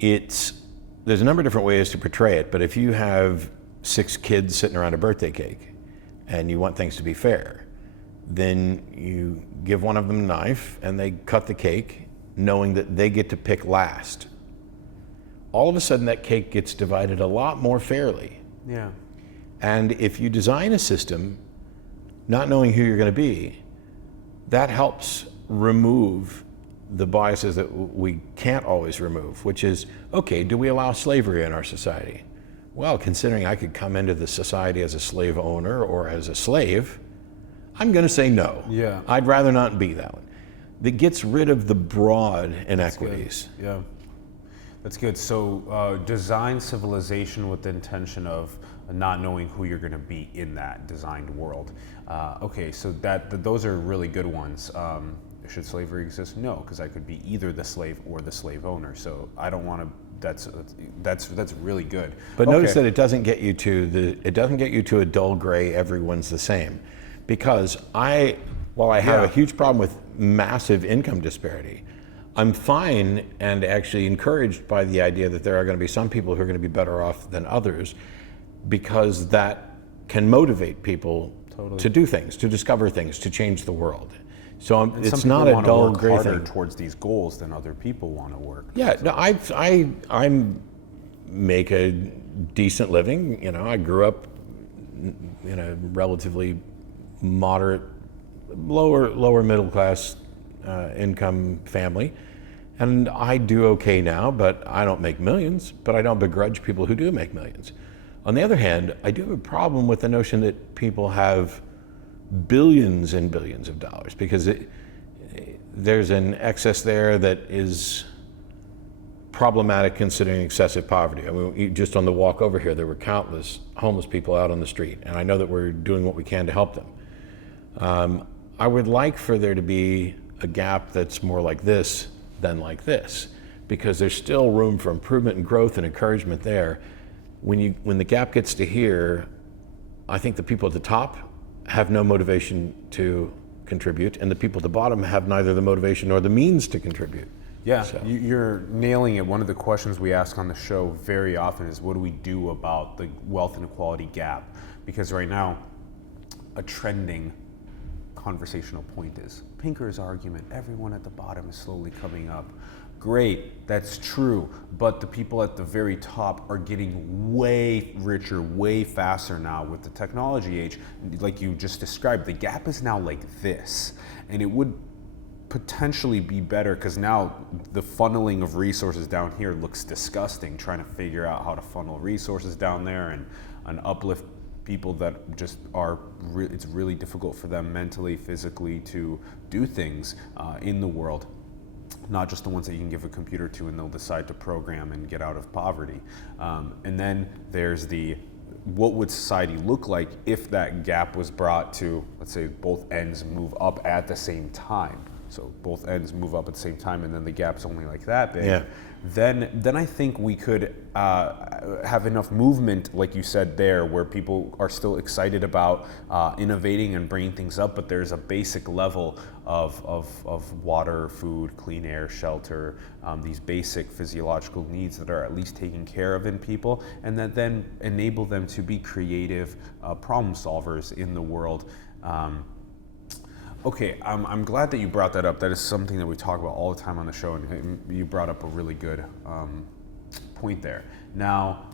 There's a number of different ways to portray it, but if you have 6 kids sitting around a birthday cake and you want things to be fair, then you give one of them a knife and they cut the cake knowing that they get to pick last. All of a sudden that cake gets divided a lot more fairly. yeah, And if you design a system not knowing who you're going to be, that helps remove the biases that we can't always remove, which is, okay, do we allow slavery in our society? Well, considering I could come into the society as a slave owner or as a slave, I'm going to say no. Yeah. I'd rather not be that one. That gets rid of the broad inequities. yeah. That's good. So design civilization with the intention of not knowing who you're going to be in that designed world. Okay, so those are really good ones. Should slavery exist? No, because I could be either the slave or the slave owner. So I don't want to. That's really good. But notice that it doesn't get you to a dull gray. Everyone's the same, because while I have a huge problem with massive income disparity, I'm fine and actually encouraged by the idea that there are going to be some people who are going to be better off than others, because that can motivate people to do things, to discover things, to change the world. So it's not a dull gray thing. Towards these goals than other people want to work. Yeah, no, I make a decent living. You know, I grew up in a relatively moderate, lower middle class income family, and I do okay now. But I don't make millions. But I don't begrudge people who do make millions. On the other hand, I do have a problem with the notion that people have billions and billions of dollars, because there's an excess there that is problematic considering excessive poverty. I mean, just on the walk over here, there were countless homeless people out on the street, and I know that we're doing what we can to help them. I would like for there to be a gap that's more like this than like this, because there's still room for improvement and growth and encouragement there. When the gap gets to here, I think the people at the top have no motivation to contribute, and the people at the bottom have neither the motivation nor the means to contribute. Yeah, So. you're nailing it. One of the questions we ask on the show very often is, what do we do about the wealth inequality gap? Because right now, a trending conversational point is Pinker's argument, everyone at the bottom is slowly coming up. Great, that's true, but the people at the very top are getting way richer, way faster now with the technology age. Like you just described, the gap is now like this, and it would potentially be better because now the funneling of resources down here looks disgusting, trying to figure out how to funnel resources down there and uplift people that just are, it's really difficult for them mentally, physically to do things in the world. Not just the ones that you can give a computer to and they'll decide to program and get out of poverty. And then there's what would society look like if that gap was brought to, let's say, both ends move up at the same time. So both ends move up at the same time and then the gap's only like that big. Yeah. Then I think we could have enough movement, like you said there, where people are still excited about innovating and bringing things up, but there's a basic level of water, food, clean air, shelter, these basic physiological needs that are at least taken care of in people, and that then enable them to be creative problem solvers in the world. Okay, I'm glad that you brought that up. That is something that we talk about all the time on the show, and you brought up a really good point there. Now,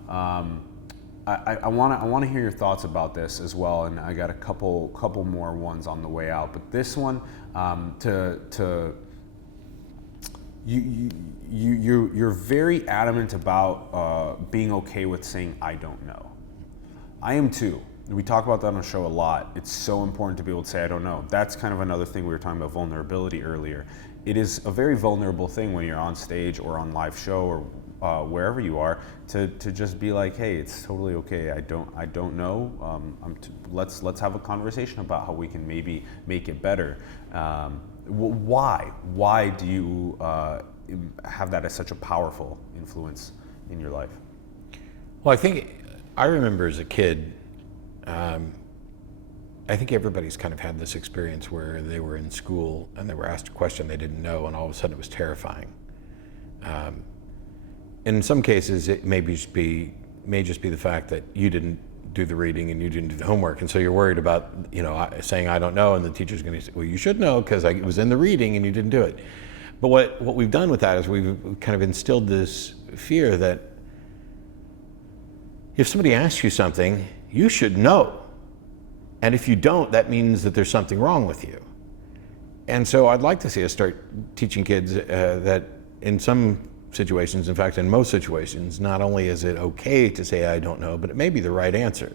I want to hear your thoughts about this as well, and I got a couple more ones on the way out. But this one, you're very adamant about being okay with saying I don't know. I am too. We talk about that on the show a lot. It's so important to be able to say, I don't know. That's kind of another thing we were talking about, vulnerability earlier. It is a very vulnerable thing when you're on stage or on live show or wherever you are to just be like, hey, it's totally okay. I don't know. Let's have a conversation about how we can maybe make it better. Why do you have that as such a powerful influence in your life? Well, I remember as a kid, I think everybody's kind of had this experience where they were in school and they were asked a question they didn't know, and all of a sudden it was terrifying. In some cases, it may just be the fact that you didn't do the reading and you didn't do the homework, and so you're worried about saying I don't know, and the teacher's going to say, well, you should know because it was in the reading and you didn't do it. But what we've done with that is we've kind of instilled this fear that if somebody asks you something, you should know. And if you don't, that means that there's something wrong with you. And so I'd like to see us start teaching kids that in some situations, in fact, in most situations, not only is it okay to say I don't know, but it may be the right answer.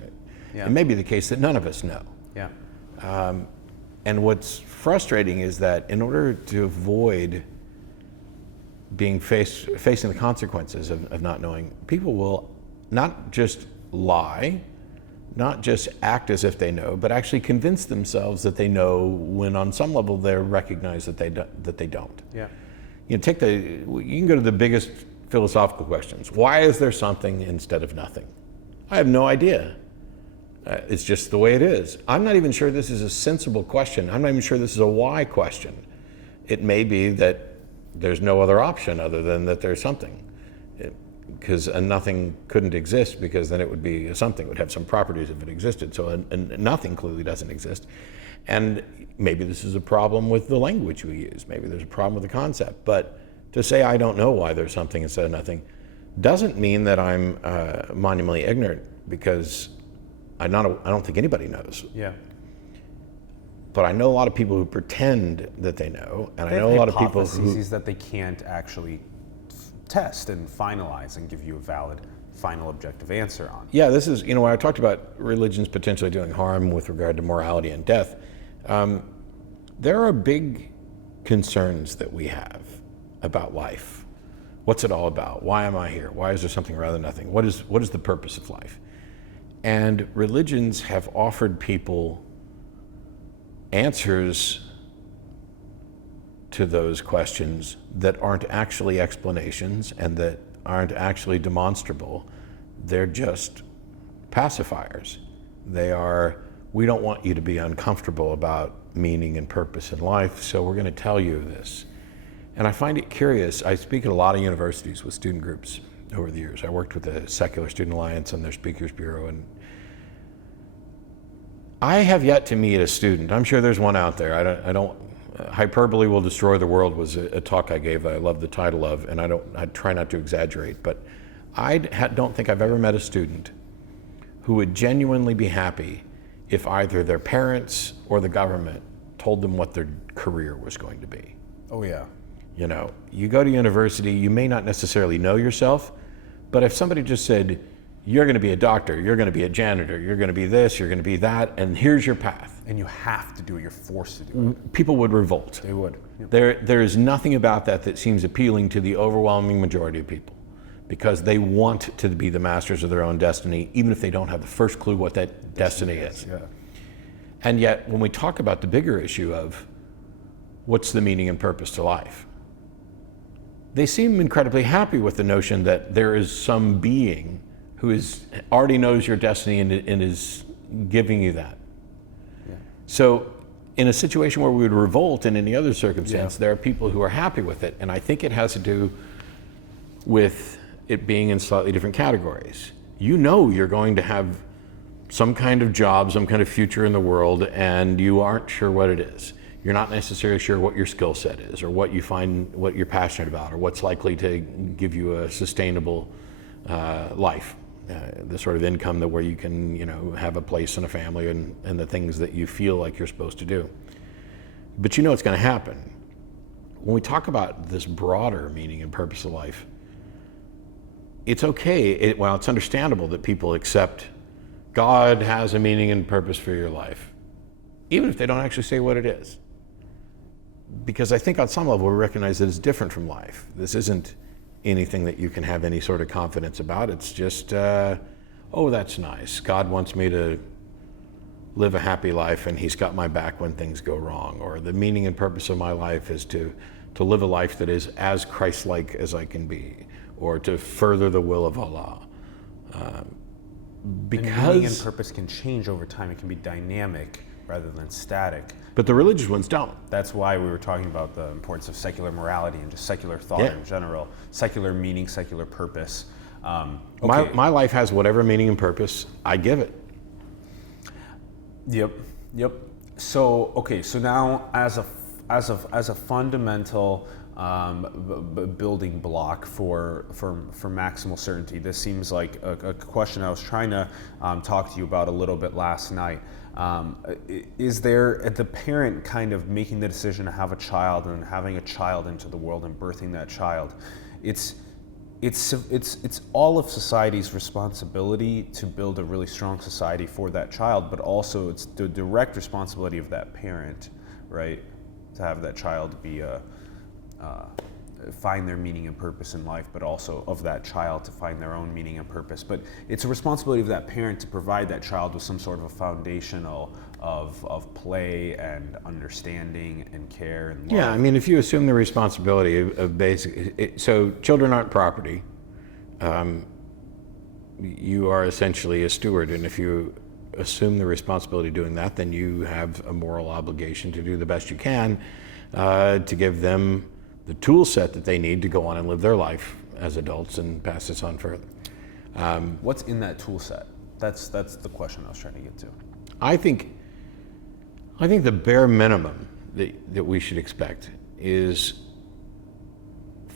Yeah. It may be the case that none of us know. Yeah. And what's frustrating is that in order to avoid being facing the consequences of not knowing, people will not just lie, not just act as if they know, but actually convince themselves that they know when on some level they recognize that they don't. Yeah. You can go to the biggest philosophical questions. Why is there something instead of nothing? I have no idea. It's just the way it is. I'm not even sure this is a sensible question. I'm not even sure this is a why question. It may be that there's no other option other than that there's something. Because a nothing couldn't exist, because then it would be a something. It would have some properties if it existed. So a nothing clearly doesn't exist. And maybe this is a problem with the language we use. Maybe there's a problem with the concept. But to say I don't know why there's something instead of nothing doesn't mean that I'm monumentally ignorant, because I don't think anybody knows. Yeah. But I know a lot of people who pretend that they know, and I know a lot of people who that they can't actually test and finalize and give you a valid final objective answer on. Yeah, this is, when I talked about religions potentially doing harm with regard to morality and death, there are big concerns that we have about life. What's it all about? Why am I here? Why is there something rather than nothing? What is the purpose of life? And religions have offered people answers to those questions that aren't actually explanations and that aren't actually demonstrable. They're just pacifiers. They are, we don't want you to be uncomfortable about meaning and purpose in life, so we're going to tell you this. And I find it curious. I speak at a lot of universities with student groups over the years. I worked with the Secular Student Alliance and their Speakers Bureau, and I have yet to meet a student. I'm sure there's one out there. I don't. Hyperbole Will Destroy the World was a talk I gave that I love the title of, and I try not to exaggerate, but I don't think I've ever met a student who would genuinely be happy if either their parents or the government told them what their career was going to be. Oh yeah. You know, you go to university, you may not necessarily know yourself, but if somebody just said, you're going to be a doctor, you're going to be a janitor, you're going to be this, you're going to be that, and here's your path. And you have to do it, you're forced to do it. People would revolt. They would. Yep. There is nothing about that seems appealing to the overwhelming majority of people, because they want to be the masters of their own destiny, even if they don't have the first clue what that destiny is. Yeah. And yet, when we talk about the bigger issue of what's the meaning and purpose to life, they seem incredibly happy with the notion that there is some being who already knows your destiny and is giving you that. Yeah. So in a situation where we would revolt in any other circumstance, there are people who are happy with it. And I think it has to do with it being in slightly different categories. You know you're going to have some kind of job, some kind of future in the world, and you aren't sure what it is. You're not necessarily sure what your skill set is, or what you're passionate about, or what's likely to give you a sustainable life, the sort of income where you can, have a place and a family and the things that you feel like you're supposed to do. But you know it's going to happen. When we talk about this broader meaning and purpose of life, it's okay. It's understandable that people accept God has a meaning and purpose for your life, even if they don't actually say what it is. Because I think on some level we recognize that it's different from life. This isn't anything that you can have any sort of confidence about. It's just, oh, that's nice. God wants me to live a happy life, and he's got my back when things go wrong. Or the meaning and purpose of my life is to live a life that is as Christ-like as I can be, or to further the will of Allah. Because and meaning and purpose can change over time. It can be dynamic rather than static. But the religious ones don't. That's why we were talking about the importance of secular morality and just secular thought in general. Secular meaning, secular purpose. Okay. My life has whatever meaning and purpose I give it. Yep. So now as a fundamental building block for maximal certainty, this seems like a question I was trying to talk to you about a little bit last night. Is there the parent kind of making the decision to have a child and having a child into the world and birthing that child? It's all of society's responsibility to build a really strong society for that child, but also it's the direct responsibility of that parent, right, to have that child be find their meaning and purpose in life, but also of that child to find their own meaning and purpose. But it's a responsibility of that parent to provide that child with some sort of a foundational of play and understanding and care and love. Yeah, I mean, if you assume the responsibility of basic, so children aren't property. You are essentially a steward, and if you assume the responsibility of doing that, then you have a moral obligation to do the best you can to give them the tool set that they need to go on and live their life as adults and pass this on further. What's in that tool set? That's the question I was trying to get to. I think the bare minimum that we should expect is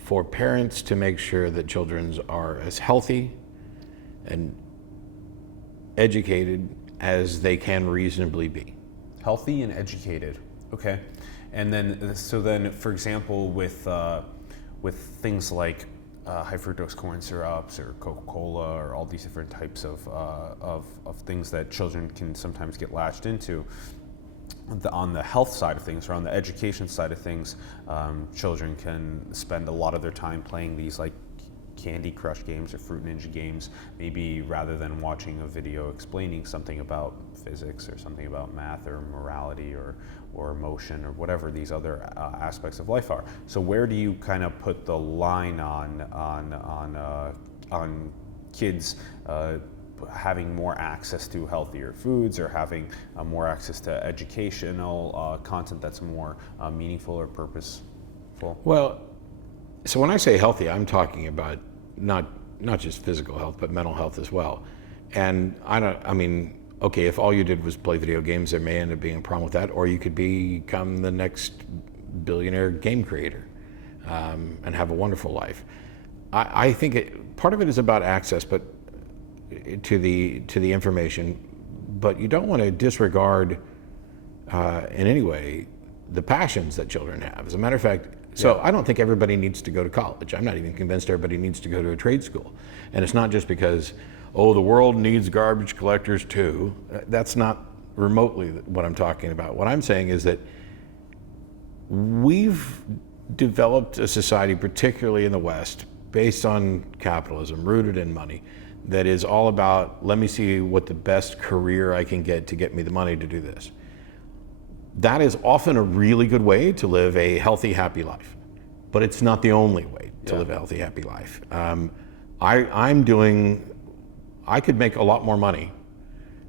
for parents to make sure that children are as healthy and educated as they can reasonably be. Healthy and educated, okay. And then, for example, with things like high fructose corn syrups or Coca-Cola or all these different types of things that children can sometimes get latched into, on the health side of things or on the education side of things, children can spend a lot of their time playing these like Candy Crush games or Fruit Ninja games, maybe rather than watching a video explaining something about physics or something about math or morality or emotion or whatever these other aspects of life are. So where do you kind of put the line on kids having more access to healthier foods or having more access to educational content that's more meaningful or purposeful? Well, So when I say healthy, I'm talking about not just physical health, but mental health as well. And okay, if all you did was play video games, there may end up being a problem with that, or you could become the next billionaire game creator and have a wonderful life. I think part of it is about access, but to the information, but you don't want to disregard in any way the passions that children have. As a matter of fact, I don't think everybody needs to go to college. I'm not even convinced everybody needs to go to a trade school. And it's not just because, the world needs garbage collectors too. That's not remotely what I'm talking about. What I'm saying is that we've developed a society, particularly in the West, based on capitalism, rooted in money, that is all about, let me see what the best career I can get to get me the money to do this. That is often a really good way to live a healthy, happy life, but it's not the only way to live a healthy, happy life. I could make a lot more money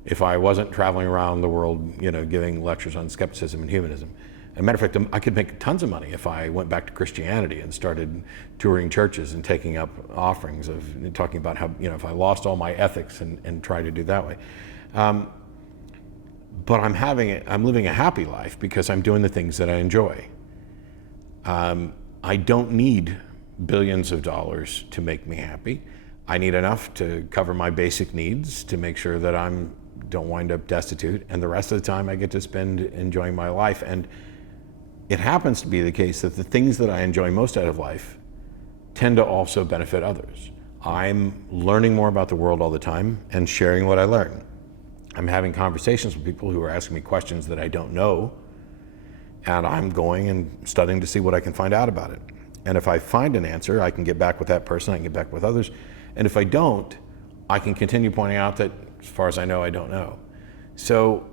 if I wasn't traveling around the world, giving lectures on skepticism and humanism. As a matter of fact, I could make tons of money if I went back to Christianity and started touring churches and taking up offerings of talking about how, if I lost all my ethics and tried to do that way. But I'm living a happy life because I'm doing the things that I enjoy. I don't need billions of dollars to make me happy. I need enough to cover my basic needs to make sure that I don't wind up destitute, and the rest of the time I get to spend enjoying my life. And it happens to be the case that the things that I enjoy most out of life tend to also benefit others. I'm learning more about the world all the time and sharing what I learn. I'm having conversations with people who are asking me questions that I don't know, and I'm going and studying to see what I can find out about it. And if I find an answer, I can get back with that person, I can get back with others. And if I don't, I can continue pointing out that, as far as I know, I don't know. So,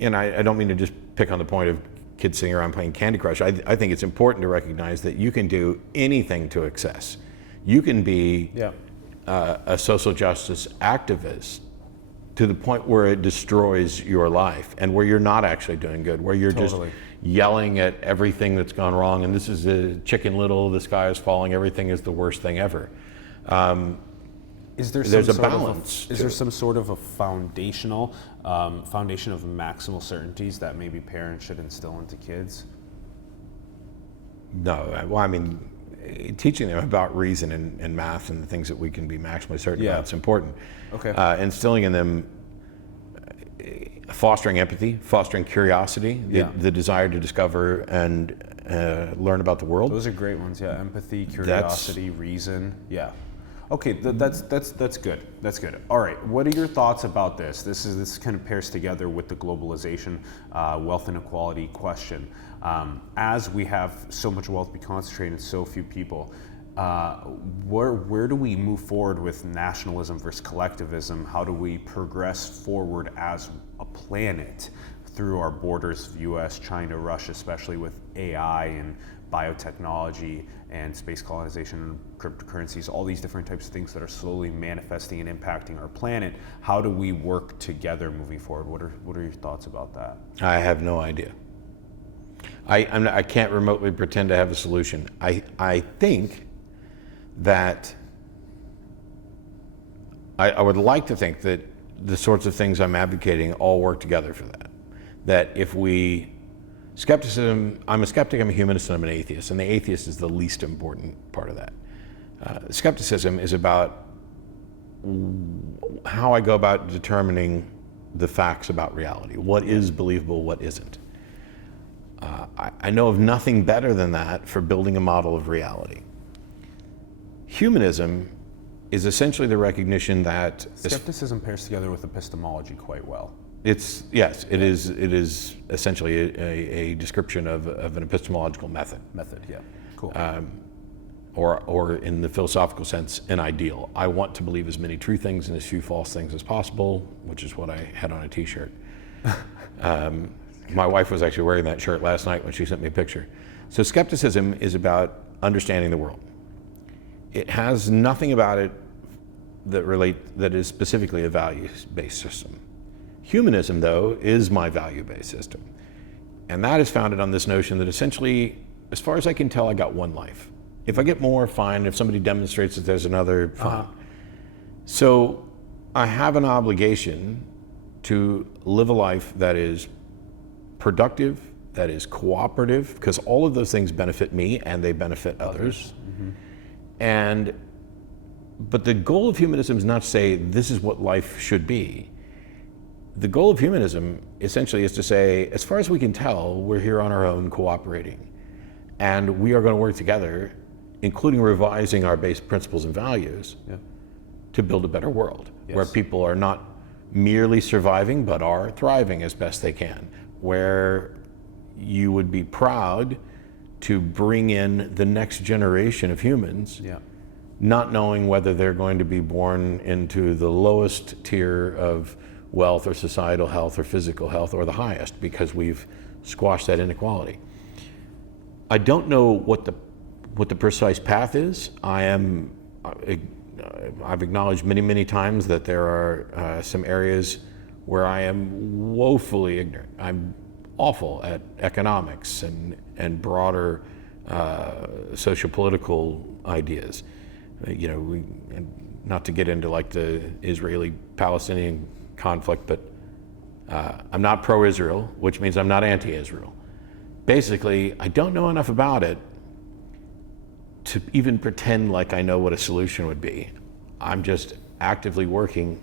I don't mean to just pick on the point of kids sitting around playing Candy Crush. I think it's important to recognize that you can do anything to excess. You can be a social justice activist to the point where it destroys your life and where you're not actually doing good, where you're just yelling at everything that's gone wrong, and this is a Chicken Little, the sky is falling, everything is the worst thing ever. There's a balance. Is there some sort of a foundation of maximal certainties that maybe parents should instill into kids? No, teaching them about reason and math and the things that we can be maximally certain about is important. Okay. Instilling in them, fostering empathy, fostering curiosity, the desire to discover and learn about the world. Those are great ones. Yeah, empathy, curiosity, reason. Yeah. Okay, that's good. That's good. All right, what are your thoughts about this? This kind of pairs together with the globalization, wealth inequality question. As we have so much wealth be concentrated in so few people, where do we move forward with nationalism versus collectivism? How do we progress forward as a planet through our borders of US, China, Russia, especially with AI and biotechnology and space colonization and cryptocurrencies, all these different types of things that are slowly manifesting and impacting our planet? How do we work together moving forward? What are your thoughts about that? I have no idea. I can't remotely pretend to have a solution. I think that I would like to think that the sorts of things I'm advocating all work together for that. That if skepticism, I'm a skeptic, I'm a humanist, and I'm an atheist, and the atheist is the least important part of that. Skepticism is about how I go about determining the facts about reality. What is believable, what isn't. I know of nothing better than that for building a model of reality. Humanism is essentially the recognition that skepticism pairs together with epistemology quite well. It is essentially a description of an epistemological method. Yeah, cool. Or in the philosophical sense, an ideal. I want to believe as many true things and as few false things as possible, which is what I had on a t-shirt. My wife was actually wearing that shirt last night when she sent me a picture. So skepticism is about understanding the world. It has nothing about it that is specifically a values-based system. Humanism, though, is my value-based system. And that is founded on this notion that essentially, as far as I can tell, I got one life. If I get more, fine. If somebody demonstrates that there's another, fine. So I have an obligation to live a life that is productive, that is cooperative, because all of those things benefit me and they benefit others. But the goal of humanism is not to say this is what life should be. The goal of humanism essentially is to say, as far as we can tell, we're here on our own cooperating. And we are going to work together, including revising our base principles and values, to build a better world, where people are not merely surviving, but are thriving as best they can, where you would be proud to bring in the next generation of humans, not knowing whether they're going to be born into the lowest tier of wealth or societal health or physical health, or the highest, because we've squashed that inequality. I don't know what the precise path is. I've acknowledged many times that there are some areas where I am woefully ignorant. I'm awful at economics and broader socio-political ideas. Not to get into like the Israeli-Palestinian conflict, but I'm not pro-Israel, which means I'm not anti-Israel. Basically, I don't know enough about it to even pretend like I know what a solution would be. I'm just actively working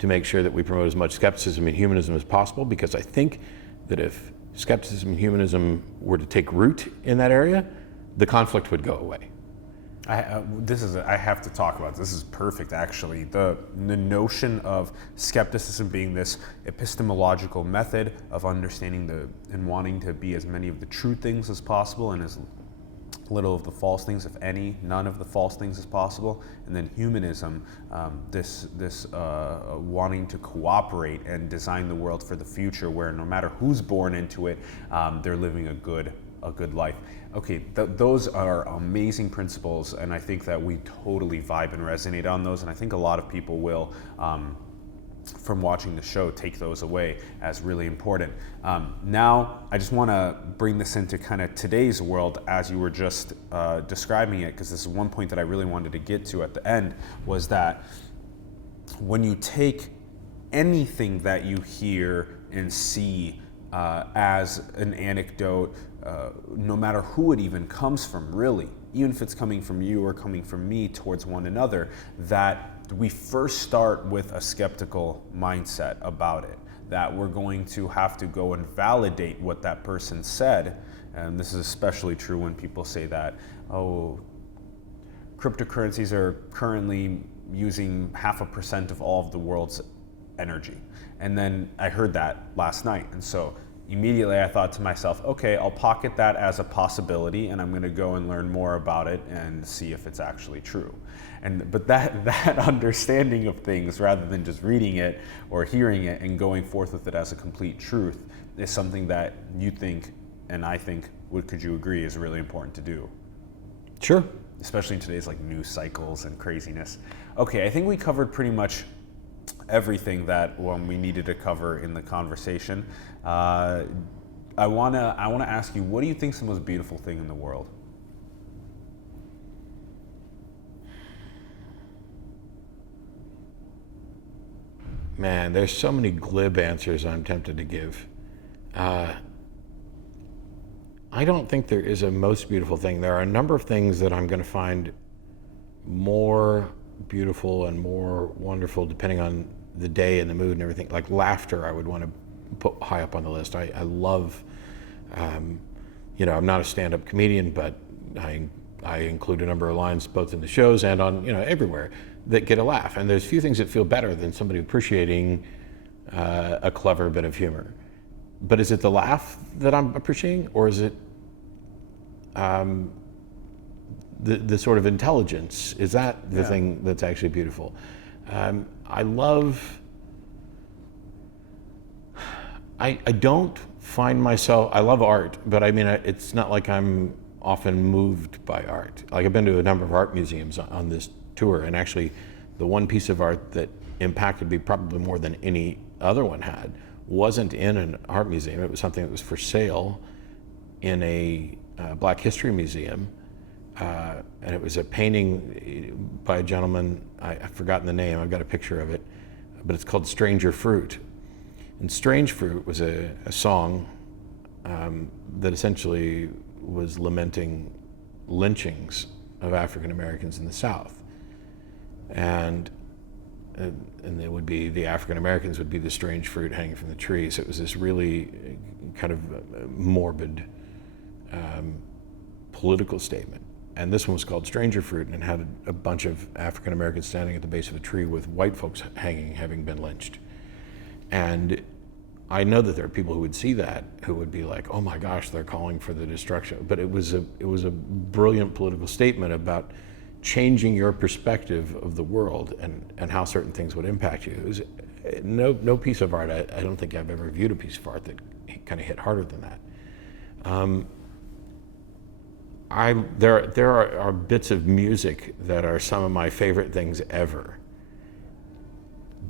to make sure that we promote as much skepticism and humanism as possible, because I think that if skepticism and humanism were to take root in that area, the conflict would go away. I have to talk about this. This is perfect, actually. The notion of skepticism being this epistemological method of understanding and wanting to be as many of the true things as possible and as little of the false things, if any, none of the false things as possible. And then humanism, this wanting to cooperate and design the world for the future, where no matter who's born into it, they're living a good life. Okay, those are amazing principles, and I think that we totally vibe and resonate on those, and I think a lot of people will, from watching the show, take those away as really important. Now, I just want to bring this into kind of today's world as you were just describing it, because this is one point that I really wanted to get to at the end, was that when you take anything that you hear and see as an anecdote, no matter who it even comes from, really, even if it's coming from you or coming from me towards one another, that we first start with a skeptical mindset about it, that we're going to have to go and validate what that person said. And this is especially true when people say that, cryptocurrencies are currently using 0.5% of all of the world's energy. And then I heard that last night, and so immediately I thought to myself, okay, I'll pocket that as a possibility, and I'm going to go and learn more about it and see if it's actually true. But that understanding of things, rather than just reading it or hearing it and going forth with it as a complete truth, is something that you think, and I think, could you agree, is really important to do? Sure. Especially in today's news cycles and craziness. Okay, I think we covered pretty much everything that we needed to cover in the conversation. I wanna ask you, what do you think is the most beautiful thing in the world? Man, there's so many glib answers I'm tempted to give. I don't think there is a most beautiful thing. There are a number of things that I'm going to find more beautiful and more wonderful depending on the day and the mood and everything. Like laughter, I would want to put high up on the list. I love, I'm not a stand-up comedian, but I include a number of lines both in the shows and on, everywhere that get a laugh. And there's few things that feel better than somebody appreciating a clever bit of humor. But is it the laugh that I'm appreciating, or is it the sort of intelligence? Is that the thing that's actually beautiful? I don't find myself, I love art, but it's not like I'm often moved by art. Like I've been to a number of art museums on this tour, and actually the one piece of art that impacted me probably more than any other one had wasn't in an art museum. It was something that was for sale in a Black History museum and it was a painting by a gentleman, I've forgotten the name, I've got a picture of it, but it's called Stranger Fruit. And Strange Fruit was a song that essentially was lamenting lynchings of African Americans in the South. And they would be, the African Americans would be the strange fruit hanging from the tree. So it was this really kind of morbid political statement. And this one was called Stranger Fruit, and it had a bunch of African Americans standing at the base of a tree with white folks hanging, having been lynched. And I know that there are people who would see that, who would be like, oh my gosh, they're calling for the destruction. But it was a brilliant political statement about changing your perspective of the world and how certain things would impact you. It was no piece of art, I don't think I've ever viewed a piece of art that kind of hit harder than that. There are bits of music that are some of my favorite things ever.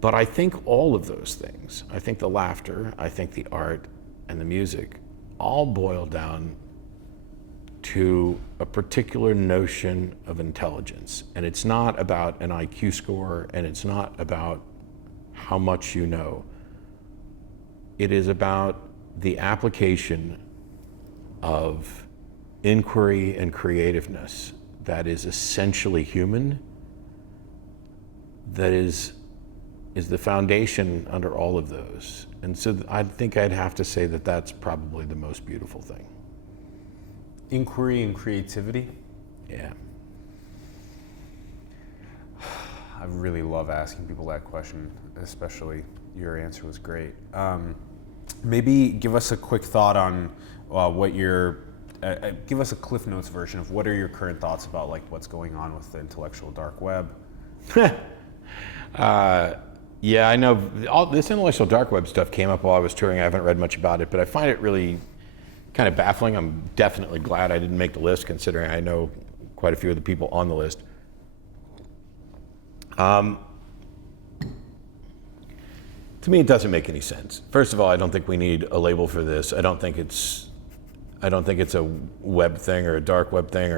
But I think all of those things, I think the laughter, I think the art and the music, all boil down to a particular notion of intelligence. And it's not about an IQ score, and it's not about how much you know. It is about the application of inquiry and creativeness that is essentially human, that is the foundation under all of those. And so I think I'd have to say that that's probably the most beautiful thing. Inquiry and creativity? Yeah. I really love asking people that question, especially your answer was great. Maybe give us a quick thought on what your, give us a Cliff Notes version of what are your current thoughts about like what's going on with the intellectual dark web? Yeah, I know all this intellectual dark web stuff came up while I was touring. I haven't read much about it, but I find it really kind of baffling. I'm definitely glad I didn't make the list, considering I know quite a few of the people on the list. To me, it doesn't make any sense. First of all, I don't think we need a label for this. I don't think it's a web thing or a dark web thing.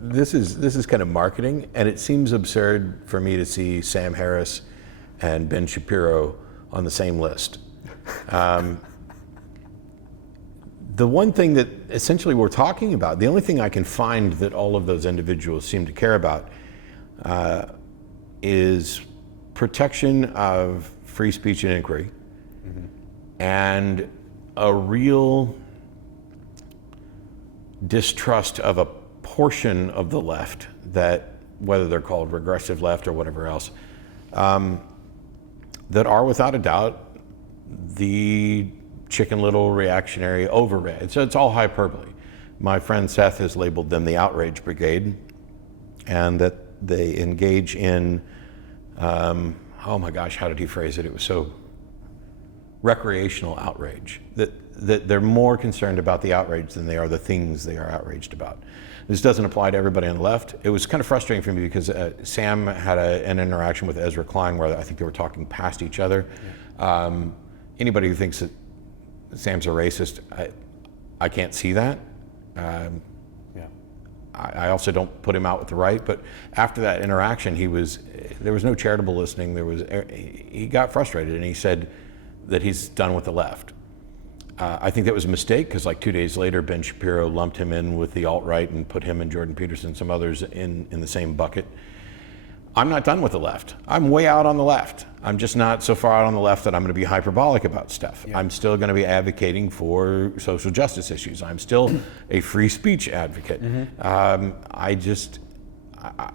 This is kind of marketing, and it seems absurd for me to see Sam Harris and Ben Shapiro on the same list. The one thing that essentially we're talking about, the only thing I can find that all of those individuals seem to care about is protection of free speech and inquiry, and a real distrust of a portion of the left, that whether they're called regressive left or whatever else, that are without a doubt the Chicken Little reactionary overreact. So it's all hyperbole. My friend Seth has labeled them the outrage brigade, and that they engage in, oh my gosh, how did he phrase it? It was so recreational outrage. That they're more concerned about the outrage than they are the things they are outraged about. This doesn't apply to everybody on the left. It was kind of frustrating for me because Sam had an interaction with Ezra Klein where I think they were talking past each other. Yeah. Anybody who thinks that Sam's a racist, I can't see that. I also don't put him out with the right, but after that interaction, there was no charitable listening. He got frustrated, and he said that he's done with the left. I think that was a mistake, because like 2 days later, Ben Shapiro lumped him in with the alt-right and put him and Jordan Peterson and some others in the same bucket. I'm not done with the left. I'm way out on the left. I'm just not so far out on the left that I'm going to be hyperbolic about stuff. Yeah. I'm still going to be advocating for social justice issues. I'm still a free speech advocate. Mm-hmm.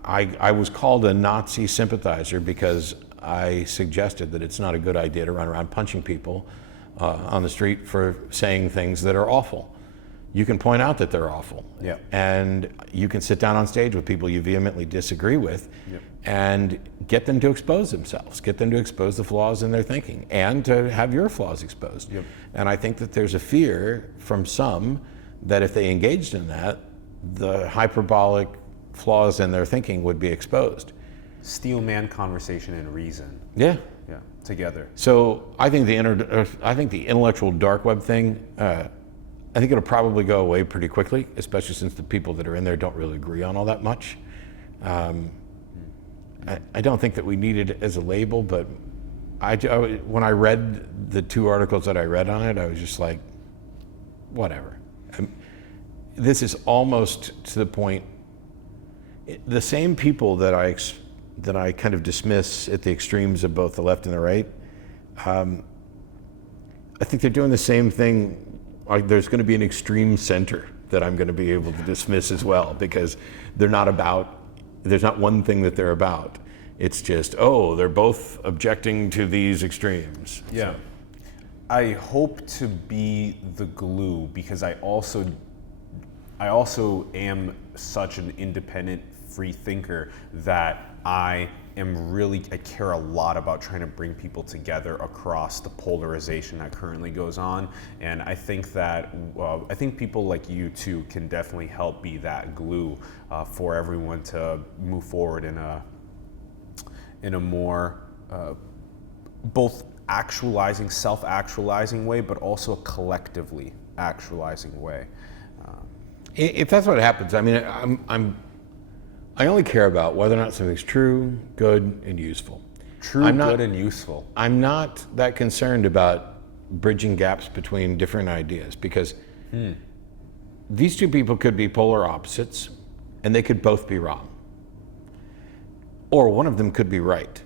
I was called a Nazi sympathizer because I suggested that it's not a good idea to run around punching people on the street for saying things that are awful. You can point out that they're awful. Yep. And you can sit down on stage with people you vehemently disagree with, yep, and get them to expose themselves, get them to expose the flaws in their thinking, and to have your flaws exposed. Yep. And I think that there's a fear from some that if they engaged in that, the hyperbolic flaws in their thinking would be exposed. Steel man conversation and reason. Yeah. Together. So I think the intellectual dark web thing, I think it'll probably go away pretty quickly, especially since the people that are in there don't really agree on all that much. I don't think that we need it as a label, but when I read the 2 articles that I read on it, I was just like, whatever. This is almost to the point, the same people that I kind of dismiss at the extremes of both the left and the right, I think they're doing the same thing. There's going to be an extreme center that I'm going to be able to dismiss as well, because there's not one thing that they're about. It's just, they're both objecting to these extremes. Yeah. So. I hope to be the glue, because I also am such an independent free thinker that I care a lot about trying to bring people together across the polarization that currently goes on. And I think that, I think people like you too can definitely help be that glue for everyone to move forward in a more, both self-actualizing way, but also a collectively actualizing way. If that's what happens, I mean, I only care about whether or not something's true, good, and useful. Good, and useful. I'm not that concerned about bridging gaps between different ideas, because these 2 people could be polar opposites, and they could both be wrong. Or one of them could be right.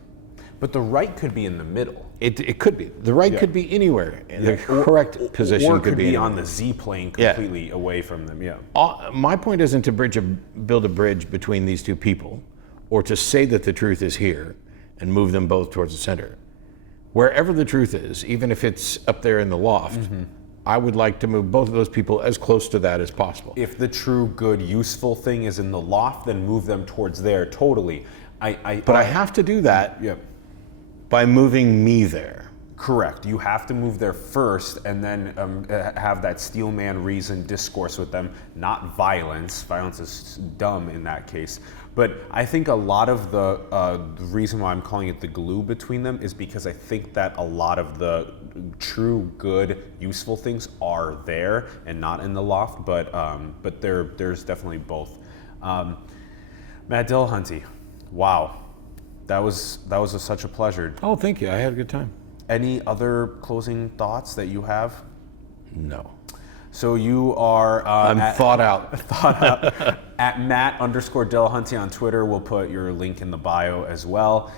But the right could be in the middle. It could be. The right could be anywhere. The correct position or could be anywhere. on the Z plane completely away from them. Yeah. My point isn't to build a bridge between these 2 people, or to say that the truth is here and move them both towards the center. Wherever the truth is, even if it's up there in the loft, I would like to move both of those people as close to that as possible. If the true, good, useful thing is in the loft, then move them towards there totally. But I have to do that by moving me there. Correct. You have to move there first, and then have that steelman reason discourse with them, not violence. Violence is dumb in that case. But I think a lot of the reason why I'm calling it the glue between them is because I think that a lot of the true, good, useful things are there and not in the loft. But there's definitely both. Matt Dillahunty, wow. That was such a pleasure. Oh, thank you. I had a good time. Any other closing thoughts that you have? No. So you are... I'm thought out. At Matt_Dillahunty on Twitter. We'll put your link in the bio as well.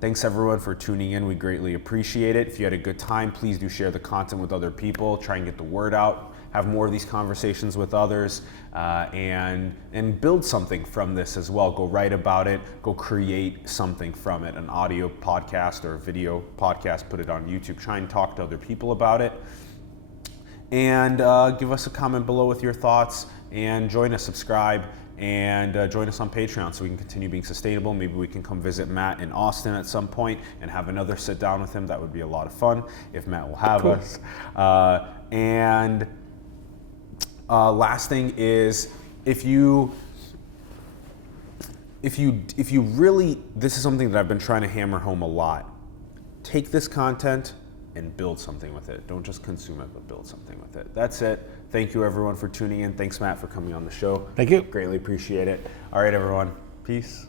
Thanks everyone for tuning in. We greatly appreciate it. If you had a good time, please do share the content with other people. Try and get the word out. Have more of these conversations with others, and build something from this as well. Go write about it. Go create something from it. An audio podcast or a video podcast. Put it on YouTube. Try and talk to other people about it. And give us a comment below with your thoughts. And join us, subscribe, and join us on Patreon so we can continue being sustainable. Maybe we can come visit Matt in Austin at some point and have another sit down with him. That would be a lot of fun if Matt will have us. Last thing is, if you really, this is something that I've been trying to hammer home a lot. Take this content and build something with it. Don't just consume it, but build something with it. That's it. Thank you everyone for tuning in. Thanks Matt for coming on the show. Thank you. Greatly appreciate it. All right everyone, peace.